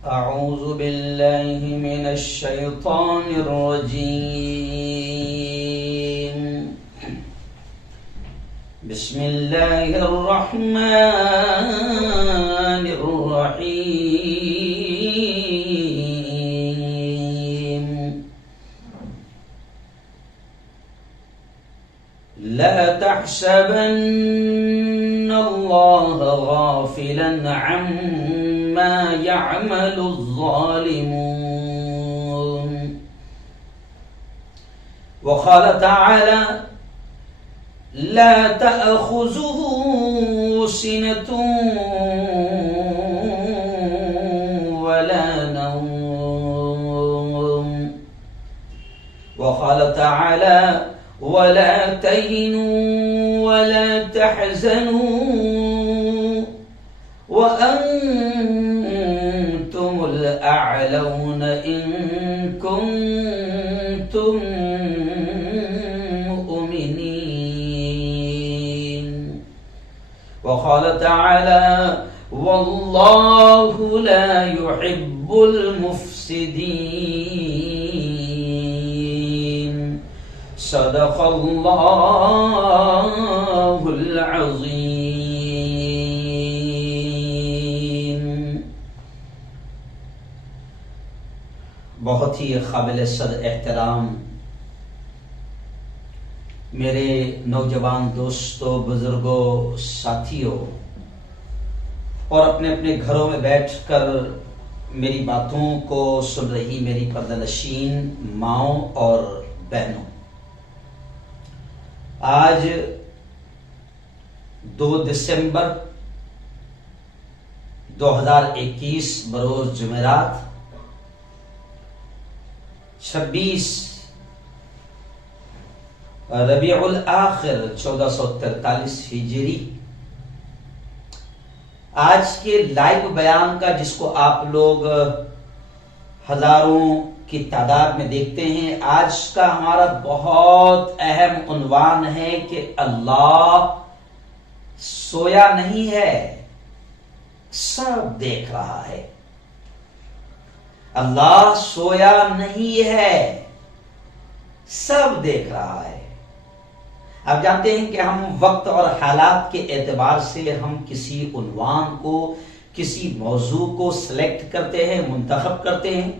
أعوذ بالله من الشيطان الرجيم. بسم الله الرحمن الرحيم. لا تحسبن الله غافلا عما يعمل الظالمون. وقال تعالى: لا تأخذه سنة ولا نوم. وقال تعالى: ولا تهنوا ولا تحزنوا وأنتم الأعلون إن كنتم مؤمنين. وقال تعالى: والله لا يحب المفسدين. صدق اللہ العظیم. بہت ہی قابل صد احترام میرے نوجوان دوستوں، بزرگوں، ساتھیوں اور اپنے اپنے گھروں میں بیٹھ کر میری باتوں کو سن رہی میری پردہ نشین ماؤں اور بہنوں، آج 2 دسمبر 2021 بروز جمعرات 26 ربیع الاخر 1443 ہجری، آج کے لائیو بیان کا، جس کو آپ لوگ ہزاروں کی تعداد میں دیکھتے ہیں، آج کا ہمارا بہت اہم عنوان ہے کہ اللہ سویا نہیں ہے، سب دیکھ رہا ہے. اللہ سویا نہیں ہے، سب دیکھ رہا ہے. آپ جانتے ہیں کہ ہم وقت اور حالات کے اعتبار سے ہم کسی عنوان کو، کسی موضوع کو سلیکٹ کرتے ہیں، منتخب کرتے ہیں.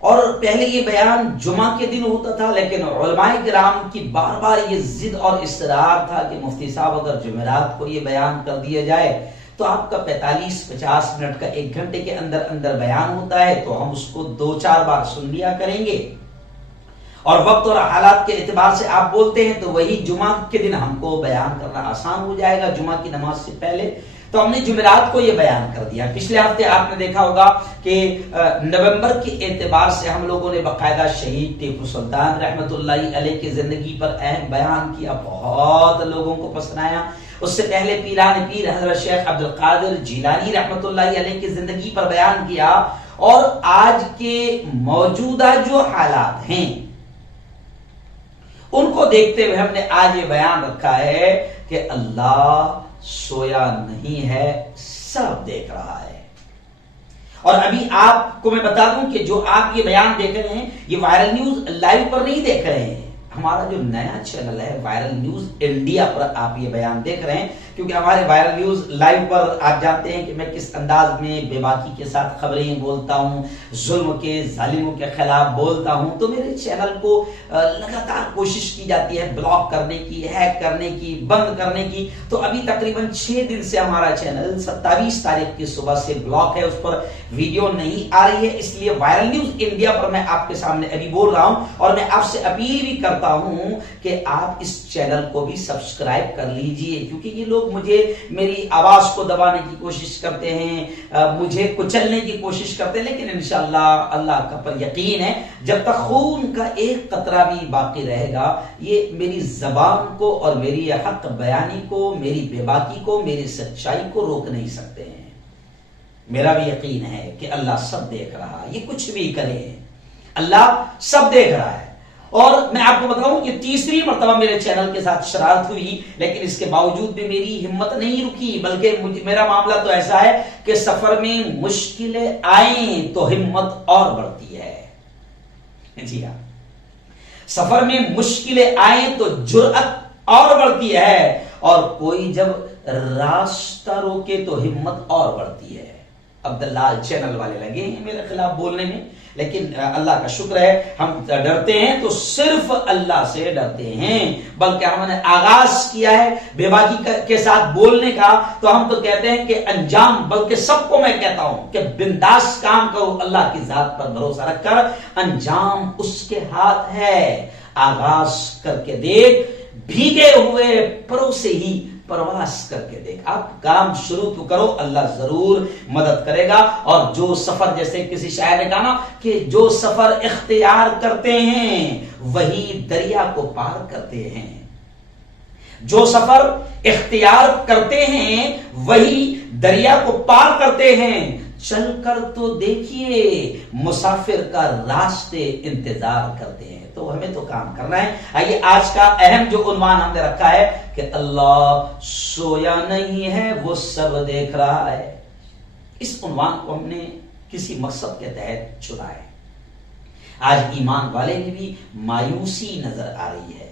اور پہلے یہ بیان جمعہ کے دن ہوتا تھا، لیکن علماء کرام کی بار بار یہ ضد اور اصرار تھا کہ مفتی صاحب اگر جمعرات کو یہ بیان کر دیا جائے تو آپ کا 45-50 منٹ کا 1 گھنٹے کے اندر اندر بیان ہوتا ہے، تو ہم اس کو 2-4 بار سن لیا کریں گے. اور وقت اور حالات کے اعتبار سے آپ بولتے ہیں تو وہی جمعہ کے دن ہم کو بیان کرنا آسان ہو جائے گا، جمعہ کی نماز سے پہلے. تو ہم نے جمعرات کو یہ بیان کر دیا. پچھلے ہفتے آپ نے دیکھا ہوگا کہ نومبر کے اعتبار سے ہم لوگوں نے باقاعدہ شہید ٹیپو سلطان رحمۃ اللہ علیہ کی زندگی پر اہم بیان کیا، بہت لوگوں کو پسند آیا. اس سے پہلے پیران پیر حضرت شیخ عبدالقادر جیلانی رحمۃ اللہ علیہ کی زندگی پر بیان کیا. اور آج کے موجودہ جو حالات ہیں ان کو دیکھتے ہوئے ہم نے آج یہ بیان رکھا ہے کہ اللہ سویا نہیں ہے، سب دیکھ رہا ہے. اور ابھی آپ کو میں بتا دوں کہ جو آپ یہ بیان دیکھ رہے ہیں، یہ وائرل نیوز لائیو پر نہیں دیکھ رہے ہیں. ہمارا جو نیا چینل ہے وائرل نیوز انڈیا پر آپ یہ بیان دیکھ رہے ہیں، کیونکہ ہمارے وائرل نیوز لائیو پر آپ جانتے ہیں کہ میں کس انداز میں بے باکی کے ساتھ خبریں بولتا ہوں، ظلم کے، ظالموں کے خلاف بولتا ہوں. تو میرے چینل کو لگاتار کوشش کی جاتی ہے بلاک کرنے کی، ہیک کرنے کی، بند کرنے کی. تو ابھی تقریباً 6 دن سے ہمارا چینل 27 تاریخ کی صبح سے بلاک ہے، اس پر ویڈیو نہیں آ رہی ہے. اس لیے وائرل نیوز انڈیا پر میں آپ کے سامنے ابھی بول رہا ہوں، اور میں آپ سے اپیل بھی کرتا ہوں کہ آپ اس چینل کو بھی سبسکرائب کر لیجئے، کیونکہ یہ لوگ مجھے میری آواز کو دبانے کی کوشش کرتے ہیں، مجھے کچلنے کی کوشش کرتے ہیں. لیکن انشاءاللہ اللہ کا پر یقین ہے، جب تک خون کا ایک قطرہ بھی باقی رہے گا، یہ میری زبان کو اور میری حق بیانی کو، میری بے باکی کو، میری سچائی کو روک نہیں سکتے ہیں. میرا بھی یقین ہے کہ اللہ سب دیکھ رہا ہے، یہ کچھ بھی کرے اللہ سب دیکھ رہا ہے. اور میں آپ کو بتاؤں یہ تیسری مرتبہ میرے چینل کے ساتھ شرارت ہوئی، لیکن اس کے باوجود بھی میری ہمت نہیں رکی، بلکہ میرا معاملہ تو ایسا ہے کہ سفر میں مشکلیں آئیں تو ہمت اور بڑھتی ہے۔ جی ہاں، سفر میں مشکلیں آئیں تو جرأت اور بڑھتی ہے، اور کوئی جب راستہ روکے تو ہمت اور بڑھتی ہے۔ عبداللہ چینل والے لگے ہیں میرے خلاف بولنے میں، لیکن اللہ کا شکر ہے ہم ڈرتے ہیں تو صرف اللہ سے ڈرتے ہیں، بلکہ ہم نے آغاز کیا ہے بے باکی کے ساتھ بولنے کا، تو ہم تو کہتے ہیں کہ انجام، بلکہ سب کو میں کہتا ہوں کہ بنداس کام کرو اللہ کی ذات پر بھروسہ رکھ کر، انجام اس کے ہاتھ ہے۔ آغاز کر کے دیکھ، بھیگے ہوئے پروں سے ہی پرواز کر کے دیکھ، آپ کام شروع تو کرو، اللہ ضرور مدد کرے گا۔ اور جو سفر، جیسے کسی شاعر نے کہا نا کہ جو سفر اختیار کرتے ہیں وہی دریا کو پار کرتے ہیں، جو سفر اختیار کرتے ہیں وہی دریا کو پار کرتے ہیں، چل کر تو دیکھیے مسافر کا راستے انتظار کرتے ہیں۔ تو ہمیں تو کام کرنا ہے۔ آئیے آج کا اہم جو عنوان ہم نے رکھا ہے کہ اللہ سویا نہیں ہے، وہ سب دیکھ رہا ہے۔ اس عنوان کو ہم نے کسی مقصد کے تحت چنا ہے۔ آج ایمان والے میں بھی مایوسی نظر آ رہی ہے،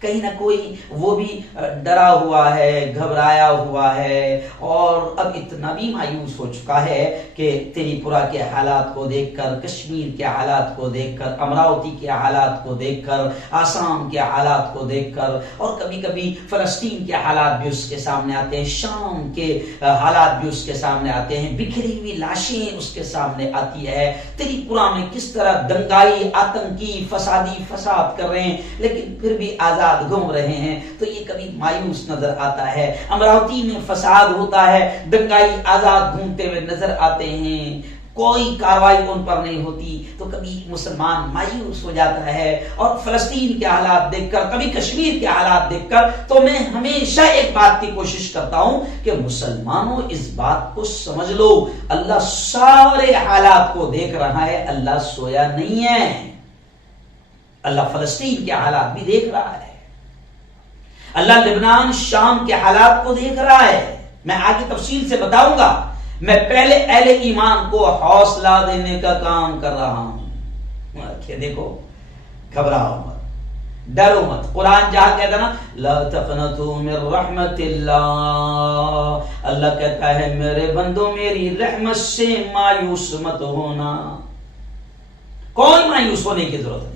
کہیں نہ کوئی وہ بھی ڈرا ہوا ہے، گھبرایا ہوا ہے، اور اب اتنا بھی مایوس ہو چکا ہے کہ تری پورہ کے حالات کو دیکھ کر، کشمیر کے حالات کو دیکھ کر، امراوتی کے حالات کو دیکھ کر، آسام کے حالات کو دیکھ کر، اور کبھی کبھی فلسطین کے حالات بھی اس کے سامنے آتے ہیں، شام کے حالات بھی اس کے سامنے آتے ہیں، بکھری ہوئی لاشیں اس کے سامنے آتی ہے، تری پورہ میں کس طرح دنگائی، آتنکی، فسادی فساد کر رہے ہیں، لیکن پھر بھی آزاد گھوم رہے ہیں، تو یہ کبھی مایوس نظر آتا ہے۔ امراوتی میں فساد ہوتا ہے، دنگائی آزاد گھومتے ہوئے نظر آتے ہیں، کوئی کاروائی ان پر نہیں ہوتی، تو کبھی مسلمان مایوس ہو جاتا ہے۔ اور فلسطین کے حالات دیکھ کر، کبھی کشمیر کے حالات دیکھ کر، تو میں ہمیشہ ایک بات کی کوشش کرتا ہوں کہ مسلمانوں اس بات کو سمجھ لو، اللہ سارے حالات کو دیکھ رہا ہے، اللہ سویا نہیں ہے، اللہ فلسطین کے حالات بھی دیکھ رہا ہے، اللہ لبنان شام کے حالات کو دیکھ رہا ہے۔ میں آگے تفصیل سے بتاؤں گا، میں پہلے اہل ایمان کو حوصلہ دینے کا کام کر رہا ہوں کہ دیکھو، گھبراؤ مت، ڈرو مت۔ قرآن جہاں کہتا نا لا تقنطوا من رحمت اللہ، اللہ کہتا ہے میرے بندو میری رحمت سے مایوس مت ہونا۔ کوئی مایوس ہونے کی ضرورت نہیں۔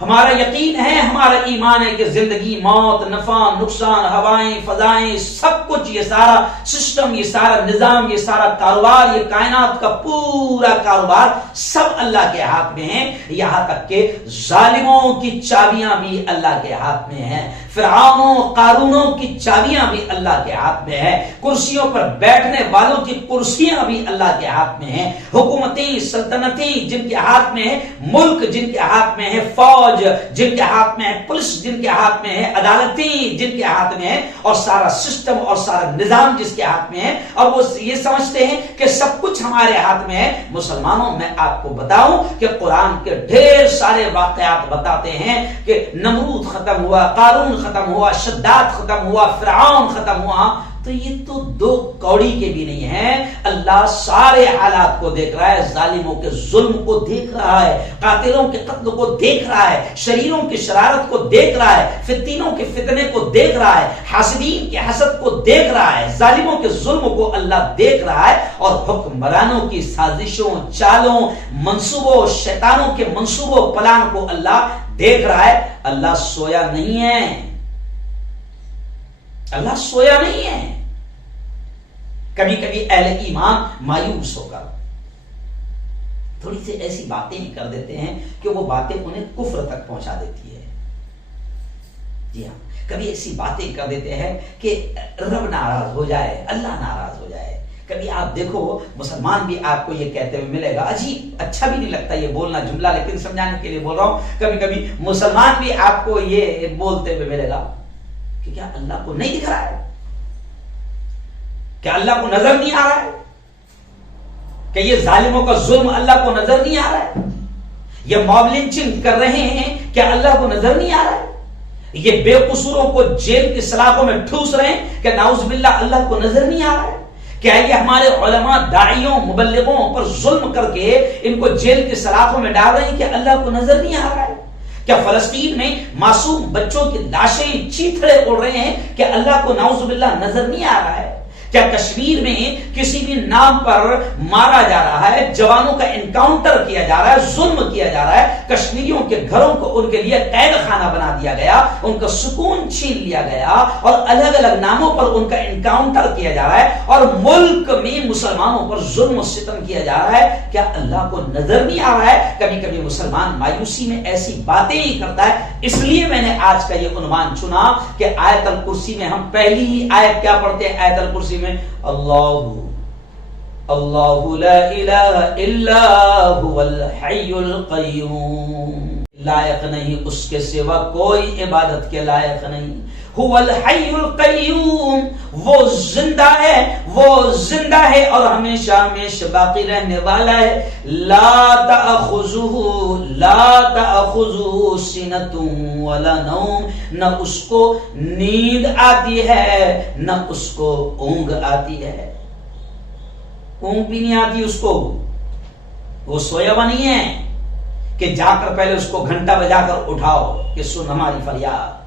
ہمارا یقین ہے، ہمارا ایمان ہے کہ زندگی، موت، نفع، نقصان، ہوائیں، فضائیں، سب کچھ، یہ سارا سسٹم، یہ سارا نظام، یہ سارا کاروبار، یہ کائنات کا پورا کاروبار سب اللہ کے ہاتھ میں ہے، یہاں تک کہ ظالموں کی چابیاں بھی اللہ کے ہاتھ میں ہیں، فرعونوں، قارونوں کی چابیاں بھی اللہ کے ہاتھ میں ہیں، کرسیوں پر بیٹھنے والوں کی کرسیاں بھی اللہ کے ہاتھ میں ہیں، حکومتیں، سلطنتیں جن کے ہاتھ میں ہے، ملک جن کے ہاتھ میں ہے، فوج جن کے ہاتھ میں ہے، پولیس جن کے ہاتھ میں ہے، عدالتیں جن کے ہاتھ میں ہے، اور سارا سسٹم اور سارا نظام جس کے ہاتھ میں ہے، اور وہ یہ سمجھتے ہیں کہ سب کچھ ہمارے ہاتھ میں ہے۔ مسلمانوں، میں آپ کو بتاؤں کہ قرآن کے ڈھیر سارے واقعات بتاتے ہیں کہ نمرود ختم ہوا، قارون ختم ہوا، شداد ختم ہوا، فرعون ختم ہوا، تو یہ تو دو کوڑی کے بھی نہیں ہیں۔ اللہ سارے حالات کو دیکھ رہا ہے، ظالموں کے ظلم کو دیکھ رہا ہے، قاتلوں کے قتل کو دیکھ رہا ہے، شریروں کی شرارت کو دیکھ رہا ہے، فتنوں کے فتنے کو دیکھ رہا ہے، حاسدین کے حسد کو دیکھ رہا ہے، ظالموں کے ظلم کو اللہ دیکھ رہا ہے، اور حکمرانوں کی سازشوں، چالوں، منصوبوں، شیطانوں کے منصوبوں، پلان کو اللہ دیکھ رہا ہے۔ اللہ سویا نہیں ہے، اللہ سویا نہیں ہے۔ کبھی کبھی اہل ایمان مایوس ہو کر تھوڑی سی ایسی باتیں ہی کر دیتے ہیں کہ وہ باتیں انہیں کفر تک پہنچا دیتی ہے۔ جی ہاں، کبھی ایسی باتیں کر دیتے ہیں کہ رب ناراض ہو جائے، اللہ ناراض ہو جائے۔ کبھی آپ دیکھو مسلمان بھی آپ کو یہ کہتے ہوئے ملے گا، عجیب اچھا بھی نہیں لگتا یہ بولنا جملہ، لیکن سمجھانے کے لیے بول رہا ہوں، کبھی کبھی مسلمان بھی آپ کو یہ بولتے ہوئے ملے گا کہ کیا اللہ کو نہیں دکھ رہا ہے، کیا اللہ کو نظر نہیں آ رہا ہے، کہ یہ ظالموں کا ظلم اللہ کو نظر نہیں آ رہا ہے، یہ ماب لنچنگ کر رہے ہیں، کیا اللہ کو نظر نہیں آ رہا ہے؟ یہ بے قصوروں کو جیل کی سلاخوں میں ٹھوس رہے ہیں، کہ نعوذ باللہ اللہ کو نظر نہیں آ رہا ہے؟ کیا یہ ہمارے علماء داعیوں مبلغوں پر ظلم کر کے ان کو جیل کی سلاخوں میں ڈال رہے ہیں، کہ اللہ کو نظر نہیں آ رہا ہے؟ کیا فلسطین میں معصوم بچوں کی لاشیں چیتھڑے اڑ رہے ہیں، کہ اللہ کو نعوذ باللہ نظر نہیں آ رہا ہے؟ کیا کشمیر میں کسی بھی نام پر مارا جا رہا ہے، جوانوں کا انکاؤنٹر کیا جا رہا ہے، ظلم کیا جا رہا ہے، کشمیریوں کے گھروں کو ان کے لیے قید خانہ بنا دیا گیا، ان کا سکون چھین لیا گیا، اور الگ الگ ناموں پر ان کا انکاؤنٹر کیا جا رہا ہے، اور ملک میں مسلمانوں پر ظلم و ستم کیا جا رہا ہے، کیا اللہ کو نظر نہیں آ رہا ہے؟ کبھی کبھی مسلمان مایوسی میں ایسی باتیں ہی کرتا ہے۔ اس لیے میں نے آج کا یہ عنوان چنا کہ آیت الکرسی میں ہم پہلی ہی آیت کیا پڑھتے ہیں؟ آیت الکرسی میں اللہ لا الہ الا هو الحی القیوم، لائق نہیں اس کے سوا کوئی عبادت کے لائق نہیں، هو الحی القیوم، وہ زندہ ہے اور ہمیشہ ہمیشہ باقی رہنے والا ہے، لا تأخذہ سنۃ ولا نوم، نہ اس کو نیند آتی ہے نہ اس کو اونگ آتی ہے، اونگ بھی نہیں آتی اس کو، وہ سویا ہوا نہیں ہے کہ جا کر پہلے اس کو گھنٹہ بجا کر اٹھاؤ کہ سن ہماری فریاد۔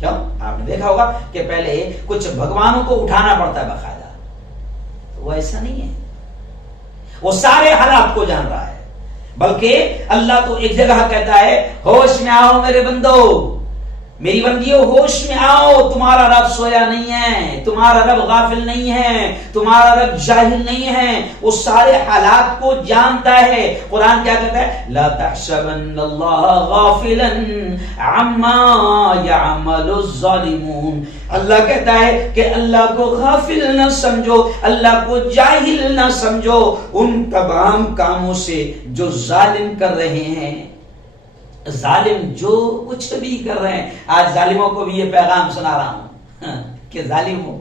کیوں؟ آپ نے دیکھا ہوگا کہ پہلے کچھ بھگوانوں کو اٹھانا پڑتا ہے باقاعدہ، وہ ایسا نہیں ہے، وہ سارے حالات کو جان رہا ہے، بلکہ اللہ تو ایک جگہ کہتا ہے ہوش میں آؤ میرے بندو، میری بندیوں ہوش میں آؤ، تمہارا رب سویا نہیں ہے، تمہارا رب غافل نہیں ہے، تمہارا رب جاہل نہیں ہے، وہ سارے حالات کو جانتا ہے۔ قرآن کیا کہتا ہے؟ لا تحسبن اللہ غافلا عما يعمل الظالمون، اللہ کہتا ہے کہ اللہ کو غافل نہ سمجھو، اللہ کو جاہل نہ سمجھو ان تمام کاموں سے جو ظالم کر رہے ہیں، ظالم جو کچھ بھی کر رہے ہیں۔ آج ظالموں کو بھی یہ پیغام سنا رہا ہوں کہ ظالموں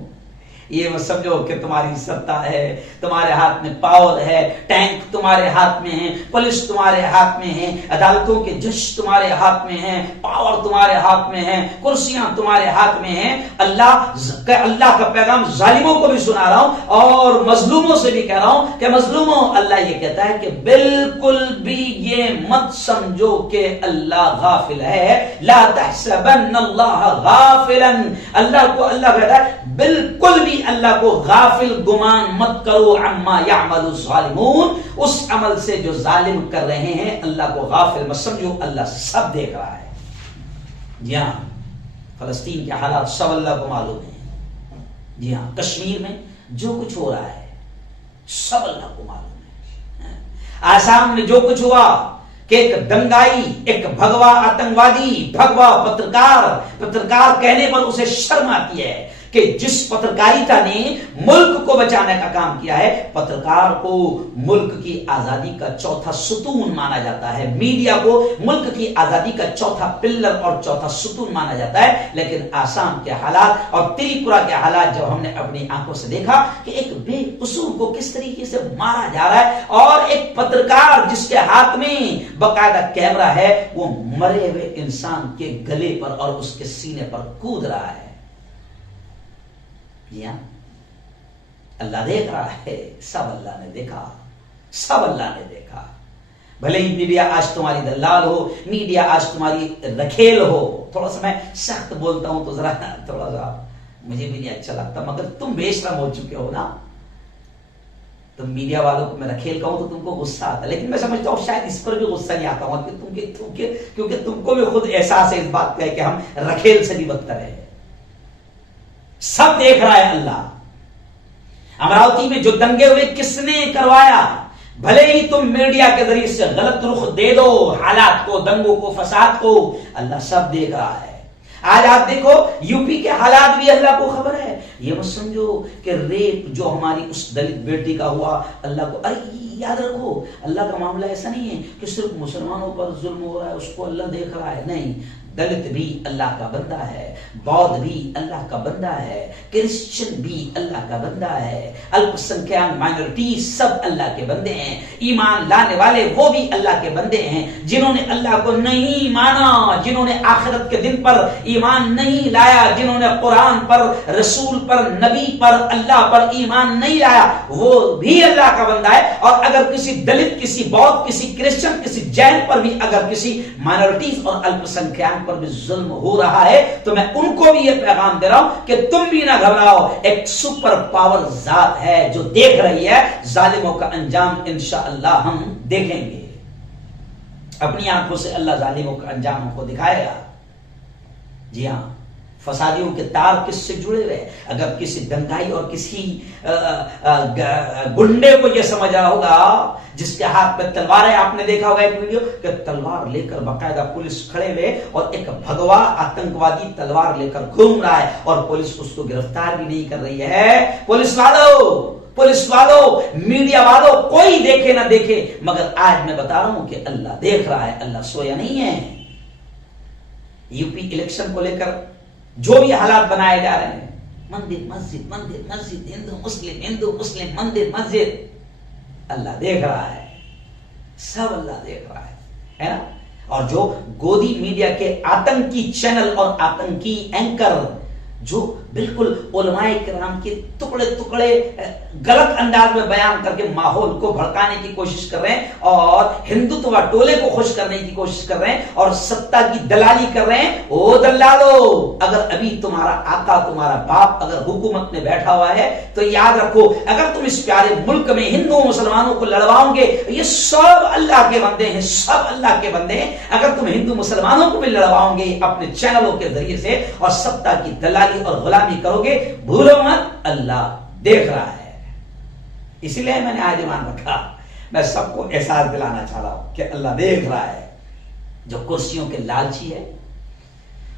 یہ مت سمجھو کہ تمہاری ستا ہے، تمہارے ہاتھ میں پاور ہے، ٹینک تمہارے ہاتھ میں ہے، پولیس تمہارے ہاتھ میں ہے، عدالتوں کے جج تمہارے ہاتھ میں ہیں، پاور تمہارے ہاتھ میں ہے، کرسیاں تمہارے ہاتھ میں ہیں۔ اللہ کا پیغام ظالموں کو بھی سنا رہا ہوں اور مظلوموں سے بھی کہہ رہا ہوں کہ مظلوموں، اللہ یہ کہتا ہے کہ بالکل بھی یہ مت سمجھو کہ اللہ غافل ہے، لا تحسبن اللہ غافلا، اللہ کو اللہ کہتا ہے بالکل بھی اللہ کو غافل گمان مت کرو، عما يعمل الظالمون، اس عمل سے جو ظالم کر رہے ہیں اللہ کو غافل مت سمجھو، اللہ سب دیکھ رہا ہے۔ جی ہاں، فلسطین کے حالات سب اللہ کو معلوم ہیں، جی ہاں، کشمیر میں جو کچھ ہو رہا ہے سب اللہ کو معلوم ہے، آسام میں جو کچھ ہوا کہ ایک دنگائی، ایک بھگوا آتنکوادی، بھگوا پترکار کہنے پر اسے شرم آتی ہے کہ جس پترکاریتا نے ملک کو بچانے کا کام کیا ہے، پترکار کو ملک کی آزادی کا چوتھا ستون مانا جاتا ہے، میڈیا کو ملک کی آزادی کا چوتھا پلر اور چوتھا ستون مانا جاتا ہے، لیکن آسام کے حالات اور تریپورہ کے حالات جب ہم نے اپنی آنکھوں سے دیکھا کہ ایک بے قصور کو کس طریقے سے مارا جا رہا ہے، اور ایک پترکار جس کے ہاتھ میں باقاعدہ کیمرہ ہے وہ مرے ہوئے انسان کے گلے پر اور اس کے سینے پر کود رہا ہے، اللہ دیکھ رہا ہے، سب اللہ نے دیکھا، سب اللہ نے دیکھا۔ بھلے ہی میڈیا آج تمہاری دلال ہو، میڈیا آج تمہاری رکھیل ہو، تھوڑا سا میں سخت بولتا ہوں تو ذرا تھوڑا سا مجھے بھی نہیں اچھا لگتا، مگر تم بے شرم ہو چکے ہو نا، تم میڈیا والوں کو میں رکھیل کہوں تو تم کو غصہ آتا ہے، لیکن میں سمجھتا ہوں شاید اس پر بھی غصہ نہیں آتا ہوں کیونکہ تم کو بھی خود احساس ہے اس بات کا کہ ہم رکھیل سے بھی بدتر ہے۔ سب دیکھ رہا ہے اللہ۔ امراوتی میں جو دنگے ہوئے کس نے کروایا، بھلے ہی تم میڈیا کے ذریعے سے غلط رخ دے دو حالات کو، دنگوں کو، فساد کو، اللہ سب دیکھ رہا ہے۔ آج آپ دیکھو یو پی کے حالات بھی اللہ کو خبر ہے، یہ مت سمجھو کہ ریپ جو ہماری اس دلت بیٹی کا ہوا اللہ کو، ارے یاد رکھو اللہ کا معاملہ ایسا نہیں ہے کہ صرف مسلمانوں پر ظلم ہو رہا ہے اس کو اللہ دیکھ رہا ہے، نہیں، دلت بھی اللہ کا بندہ ہے، بودھ بھی اللہ کا بندہ ہے، کرسچن بھی اللہ کا بندہ ہے، الپ سنکھیان مائنورٹی سب اللہ کے بندے ہیں، ایمان لانے والے وہ بھی اللہ کے بندے ہیں، جنہوں نے اللہ کو نہیں مانا، جنہوں نے آخرت کے دن پر ایمان نہیں لایا، جنہوں نے قرآن پر، رسول پر، نبی پر، اللہ پر ایمان نہیں لایا، وہ بھی اللہ کا بندہ ہے۔ اور اگر کسی دلت، کسی بودھ، کسی کرسچن، کسی جین پر بھی، اگر کسی مائنورٹیز اور الپ سنکھیان پر بھی ظلم ہو رہا ہے تو میں ان کو بھی یہ پیغام دے رہا ہوں کہ تم بھی نہ گھبراؤ، ایک سپر پاور ذات ہے جو دیکھ رہی ہے، ظالموں کا انجام انشاءاللہ ہم دیکھیں گے، اپنی آنکھوں سے اللہ ظالموں کا انجام ہم کو دکھائے گا۔ جی ہاں، فسادیوں کے تار کس سے جڑے ہوئے؟ اگر کسی دنگائی اور کسی گنڈے کو یہ سمجھ رہا ہوگا جس کے ہاتھ میں تلوار ہے، آپ نے دیکھا ہوگا ایک ویڈیو کہ تلوار لے کر باقاعدہ پولیس کھڑے ہوئے اور ایک بھگوا آتنکوادی تلوار لے کر گھوم رہا ہے اور پولیس اس کو گرفتار بھی نہیں کر رہی ہے۔ پولیس والوں، میڈیا والوں، کوئی دیکھے نہ دیکھے، مگر آج میں بتا رہا ہوں کہ اللہ دیکھ رہا ہے، اللہ سویا نہیں ہے۔ یو پی الیکشن کو لے کر جو بھی حالات بنائے جا رہے ہیں، مندر مسجد، مندر مسجد، ہندو مسلم مندر مسجد، اللہ دیکھ رہا ہے، سب اللہ دیکھ رہا ہے نا۔ اور جو گودی میڈیا کے آتنکی چینل اور آتنکی اینکر جو بالکل علماء کرام کے ٹکڑے ٹکڑے غلط انداز میں بیان کر کے ماحول کو بھڑکانے کی کوشش کر رہے ہیں اور ہندوتوا ٹولے کو خوش کرنے کی کوشش کر رہے ہیں اور ستا کی دلالی کر رہے ہیں، او دلالو، اگر ابھی تمہارا آقا، تمہارا باپ اگر حکومت میں بیٹھا ہوا ہے تو یاد رکھو، اگر تم اس پیارے ملک میں ہندو مسلمانوں کو لڑواؤ گے، یہ سب اللہ کے بندے ہیں، سب اللہ کے بندے ہیں، اگر تم ہندو مسلمانوں کو بھی لڑواؤ گے اپنے چینلوں کے ذریعے سے اور ستا کی دلالی اور غلامی کرو گے، بھولو مت اللہ دیکھ رہا ہے۔ اسی لیے میں نے آج ایمان رکھا، میں سب کو احساس دلانا چاہ رہا ہوں کہ اللہ دیکھ رہا ہے۔ جو کرسیوں کے لالچی ہے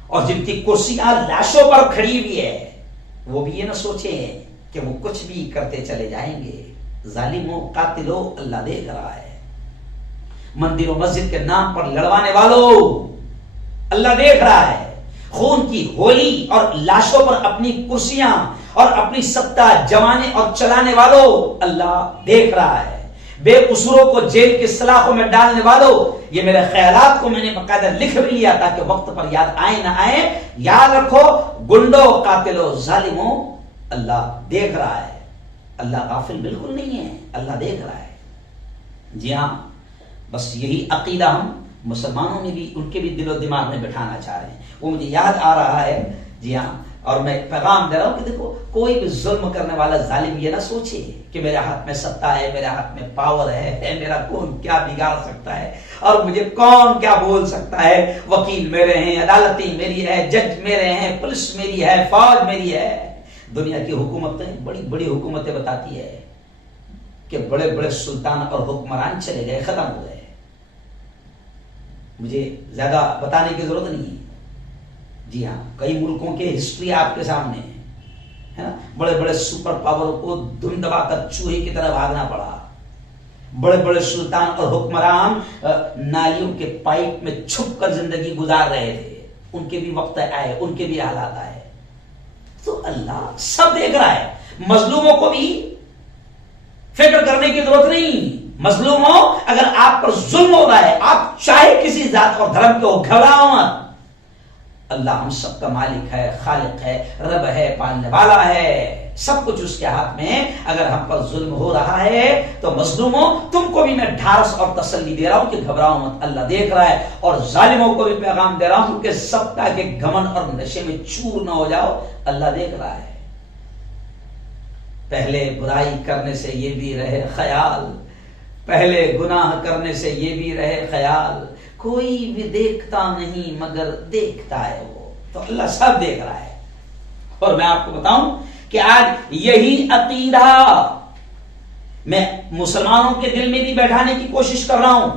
اور جن کی کرسیاں لاشوں پر کھڑی ہوئی ہے، وہ بھی یہ نہ سوچیں کہ وہ کچھ بھی کرتے چلے جائیں گے۔ ظالموں، قاتلوں، اللہ دیکھ رہا ہے۔ مندر و مسجد کے نام پر لڑوانے والوں، اللہ دیکھ رہا ہے۔ خون کی ہولی اور لاشوں پر اپنی کرسیاں اور اپنی ستا جمانے اور چلانے والوں، اللہ دیکھ رہا ہے۔ بے قصوروں کو جیل کے سلاخوں میں ڈالنے والوں، یہ میرے خیالات کو میں نے باقاعدہ لکھ بھی لیا تاکہ وقت پر یاد آئے نہ آئے، یاد رکھو، گنڈوں، قاتلوں، ظالموں، اللہ دیکھ رہا ہے۔ اللہ غافل بالکل نہیں ہے، اللہ دیکھ رہا ہے۔ جی ہاں، بس یہی عقیدہ ہم مسلمانوں میں بھی، ان کے بھی دل و دماغ میں بٹھانا چاہ رہے ہیں۔ وہ مجھے یاد آ رہا ہے، جی ہاں، اور میں پیغام دے رہا ہوں کہ دیکھو، کوئی بھی ظلم کرنے والا ظالم یہ نہ سوچے کہ میرے ہاتھ میں ستا ہے، میرے ہاتھ میں پاور ہے، میرا کون کیا بگاڑ سکتا ہے اور مجھے کون کیا بول سکتا ہے۔ وکیل میرے ہیں، عدالتیں میری ہے، جج میرے ہیں، پولیس میری ہے، فوج میری ہے۔ دنیا کی حکومتیں، بڑی بڑی حکومتیں بتاتی ہے کہ بڑے بڑے سلطان اور حکمران چلے گئے، ختم ہو گئے۔ مجھے زیادہ بتانے کی ضرورت نہیں ہے۔ جی ہاں، کئی ملکوں کے ہسٹری آپ کے سامنے ہے نا، بڑے بڑے سپر پاور کو دم دبا کر چوہے کی طرح بھاگنا پڑا۔ بڑے بڑے سلطان اور حکمران نالیوں کے پائپ میں چھپ کر زندگی گزار رہے تھے، ان کے بھی وقت آئے، ان کے بھی حالات آئے۔ تو اللہ سب دیکھ رہا ہے۔ مظلوموں کو بھی فکر کرنے کی ضرورت نہیں۔ مظلوموں، اگر آپ پر ظلم ہو رہا ہے، آپ چاہے کسی ذات اور دھرم کے ہو، گھبراؤ مت۔ اللہ ہم سب کا مالک ہے، خالق ہے، رب ہے، پالنے والا ہے، سب کچھ اس کے ہاتھ میں ہے۔ اگر ہم پر ظلم ہو رہا ہے تو مظلوموں، تم کو بھی میں ڈھارس اور تسلی دے رہا ہوں کہ گھبراؤ مت، اللہ دیکھ رہا ہے۔ اور ظالموں کو بھی پیغام دے رہا ہوں کہ سب کے گھمنڈ اور نشے میں چور نہ ہو جاؤ، اللہ دیکھ رہا ہے۔ پہلے برائی کرنے سے یہ بھی رہے خیال، پہلے گناہ کرنے سے یہ بھی رہے خیال، کوئی بھی دیکھتا نہیں مگر دیکھتا ہے وہ۔ تو اللہ سب دیکھ رہا ہے۔ اور میں آپ کو بتاؤں کہ آج یہی عقیدہ میں مسلمانوں کے دل میں بھی بیٹھانے کی کوشش کر رہا ہوں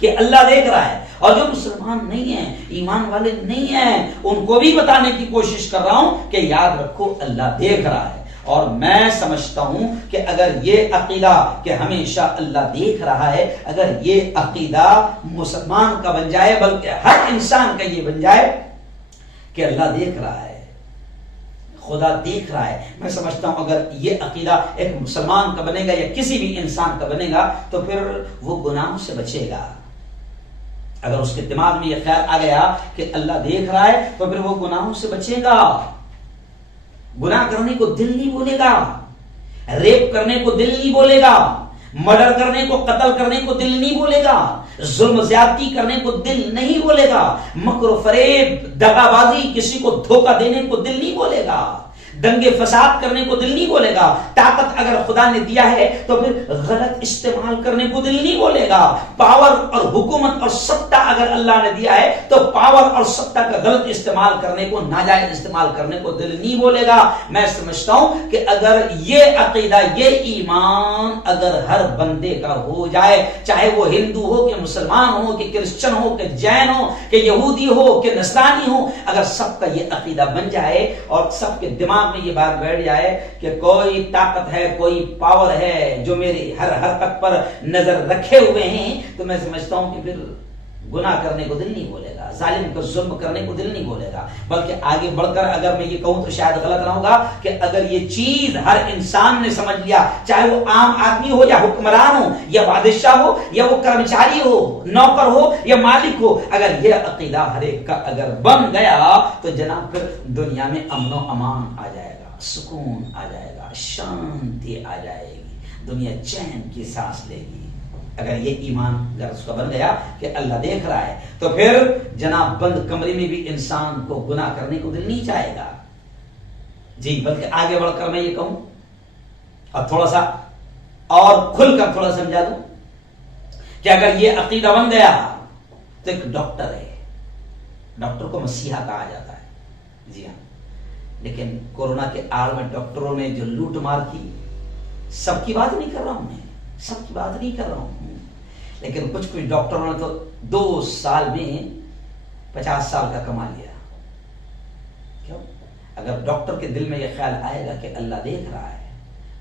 کہ اللہ دیکھ رہا ہے، اور جو مسلمان نہیں ہیں، ایمان والے نہیں ہیں، ان کو بھی بتانے کی کوشش کر رہا ہوں کہ یاد رکھو اللہ دیکھ رہا ہے۔ اور میں سمجھتا ہوں کہ اگر یہ عقیدہ کہ ہمیشہ اللہ دیکھ رہا ہے، اگر یہ عقیدہ مسلمان کا بن جائے، بلکہ ہر انسان کا یہ بن جائے کہ اللہ دیکھ رہا ہے، خدا دیکھ رہا ہے، میں سمجھتا ہوں اگر یہ عقیدہ ایک مسلمان کا بنے گا یا کسی بھی انسان کا بنے گا تو پھر وہ گناہوں سے بچے گا۔ اگر اس کے دماغ میں یہ خیال آ گیا کہ اللہ دیکھ رہا ہے تو پھر وہ گناہوں سے بچے گا، گناہ کرنے کو دل نہیں بولے گا، ریپ کرنے کو دل نہیں بولے گا، مرڈر کرنے کو، قتل کرنے کو دل نہیں بولے گا، ظلم زیادتی کرنے کو دل نہیں بولے گا، مکر و فریب، دغا بازی، کسی کو دھوکہ دینے کو دل نہیں بولے گا، دنگے فساد کرنے کو دل نہیں بولے گا، طاقت اگر خدا نے دیا ہے تو پھر غلط استعمال کرنے کو دل نہیں بولے گا، پاور اور حکومت اور سطح اگر اللہ نے دیا ہے تو پاور اور سطح کا غلط استعمال کرنے کو، ناجائز استعمال کرنے کو دل نہیں بولے گا۔ میں سمجھتا ہوں کہ اگر یہ عقیدہ، یہ ایمان اگر ہر بندے کا ہو جائے، چاہے وہ ہندو ہو کہ مسلمان ہو کہ کرسچن ہو کہ جین ہو کہ یہودی ہو کہ نصرانی ہو، اگر سب کا یہ عقیدہ بن جائے اور سب کے دماغ میں یہ بات بیٹھ جائے کہ کوئی طاقت ہے، کوئی پاور ہے جو میری ہر حرکت پر نظر رکھے ہوئے ہیں، تو میں سمجھتا ہوں کہ پھر گناہ کرنے کو دل نہیں بولے گا، ظالم کو ظلم کرنے کو دل نہیں بولے گا۔ بلکہ آگے بڑھ کر اگر میں یہ کہوں تو شاید غلط نہ ہوگا کہ اگر یہ چیز ہر انسان نے سمجھ لیا، چاہے وہ عام آدمی ہو یا حکمران ہو یا بادشاہ ہو یا وہ کرمچاری ہو، نوکر ہو یا مالک ہو، اگر یہ عقیدہ ہر ایک کا اگر بن گیا تو جناب پھر دنیا میں امن و امان آ جائے گا، سکون آ جائے گا، شانتی آ جائے گی، دنیا چین کی سانس لے گی۔ اگر یہ ایمان اگر اس کا بن گیا کہ اللہ دیکھ رہا ہے تو پھر جناب بند کمرے میں بھی انسان کو گناہ کرنے کو دل نہیں چاہے گا۔ جی بلکہ آگے بڑھ کر میں یہ کہوں اور تھوڑا سا اور کھل کر تھوڑا سمجھا دوں کہ اگر یہ عقیدہ بن گیا تو ایک ڈاکٹر ہے، ڈاکٹر کو مسیحا کہا جاتا ہے، جی ہاں، لیکن کورونا کے آڑ میں ڈاکٹروں نے جو لوٹ مار کی، سب کی بات نہیں کر رہا ہوں میں، سب کی بات نہیں کر رہا ہوں، لیکن کچھ ڈاکٹروں نے تو 2 سال میں 50 سال کا کما لیا۔ کیوں؟ اگر ڈاکٹر کے دل میں یہ خیال آئے گا کہ اللہ دیکھ رہا ہے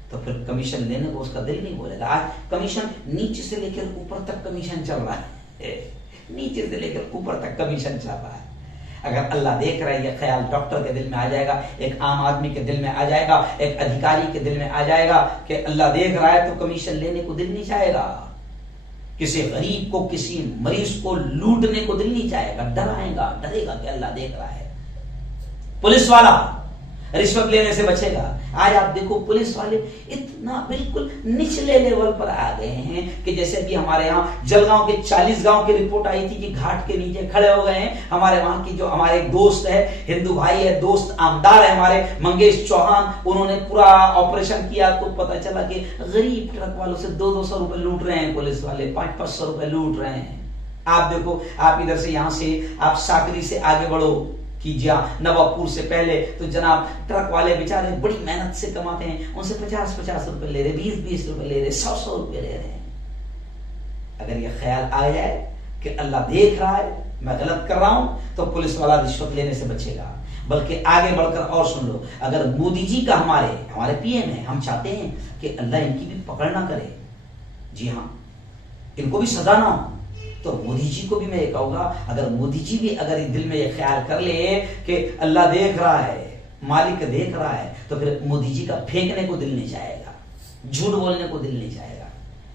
تو پھر کمیشن لینے کو اس کا دل نہیں بولے گا۔ آج کمیشن نیچے سے لے کر اوپر تک کمیشن چل رہا ہے، نیچے سے لے کر اوپر تک کمیشن چل رہا ہے۔ اگر اللہ دیکھ رہا ہے یہ خیال ڈاکٹر کے دل میں آ جائے گا، ایک عام آدمی کے دل میں آ جائے گا، ایک ادھیکاری کے دل میں آ جائے گا کہ اللہ دیکھ رہا ہے تو کمیشن لینے کو دل نہیں چاہے گا، کسی غریب کو، کسی مریض کو لوٹنے کو دل نہیں چاہے گا، ڈرائے گا، ڈرے گا کہ اللہ دیکھ رہا ہے۔ پولیس والا رشوت لینے سے بچے گا۔ آج آپ دیکھو پولیس والے اتنا بالکل نچلے لیول پر آ گئے ہیں کہ جیسے کہ ہمارے یہاں جلگاؤں کے 40 گاؤں کی رپورٹ آئی تھی کہ گھاٹ کے نیچے کھڑے ہو گئے ہیں ہمارے وہاں کی جو ہمارے ایک دوست ہے، ہندو بھائی ہے، دوست آمدار ہے ہمارے منگیش چوہان، انہوں نے پورا آپریشن کیا تو پتہ چلا کہ غریب ٹرک والوں سے 200 روپے لوٹ رہے ہیں، پولیس والے 500 روپے لوٹ رہے ہیں۔ آپ دیکھو، آپ ادھر سے یہاں سے آپ ساکری سے آگے بڑھو کیجیے، نوابپور سے پہلے تو جناب ٹرک والے بیچارے بڑی محنت سے کماتے ہیں، ان سے 50 روپے لے رہے، 20 روپے لے رہے، 100 روپے لے رہے ہیں۔ اگر یہ خیال آ جائے کہ اللہ دیکھ رہا ہے، میں غلط کر رہا ہوں، تو پولیس والا رشوت لینے سے بچے گا۔ بلکہ آگے بڑھ کر اور سن لو، اگر مودی جی کا ہمارے پی ایم ہے، ہم چاہتے ہیں کہ اللہ ان کی بھی پکڑ نہ کرے، جی ہاں، ان کو بھی سزا نہ ہو، تو مودی جی کو بھی میں یہ کہوں گا، اگر مودی جی بھی اگر دل میں یہ خیال کر لے کہ اللہ دیکھ رہا ہے، مالک دیکھ رہا ہے، تو پھر مودی جی کا پھینکنے کو دل نہیں چاہے گا، جھوٹ بولنے کو دل نہیں چاہے گا،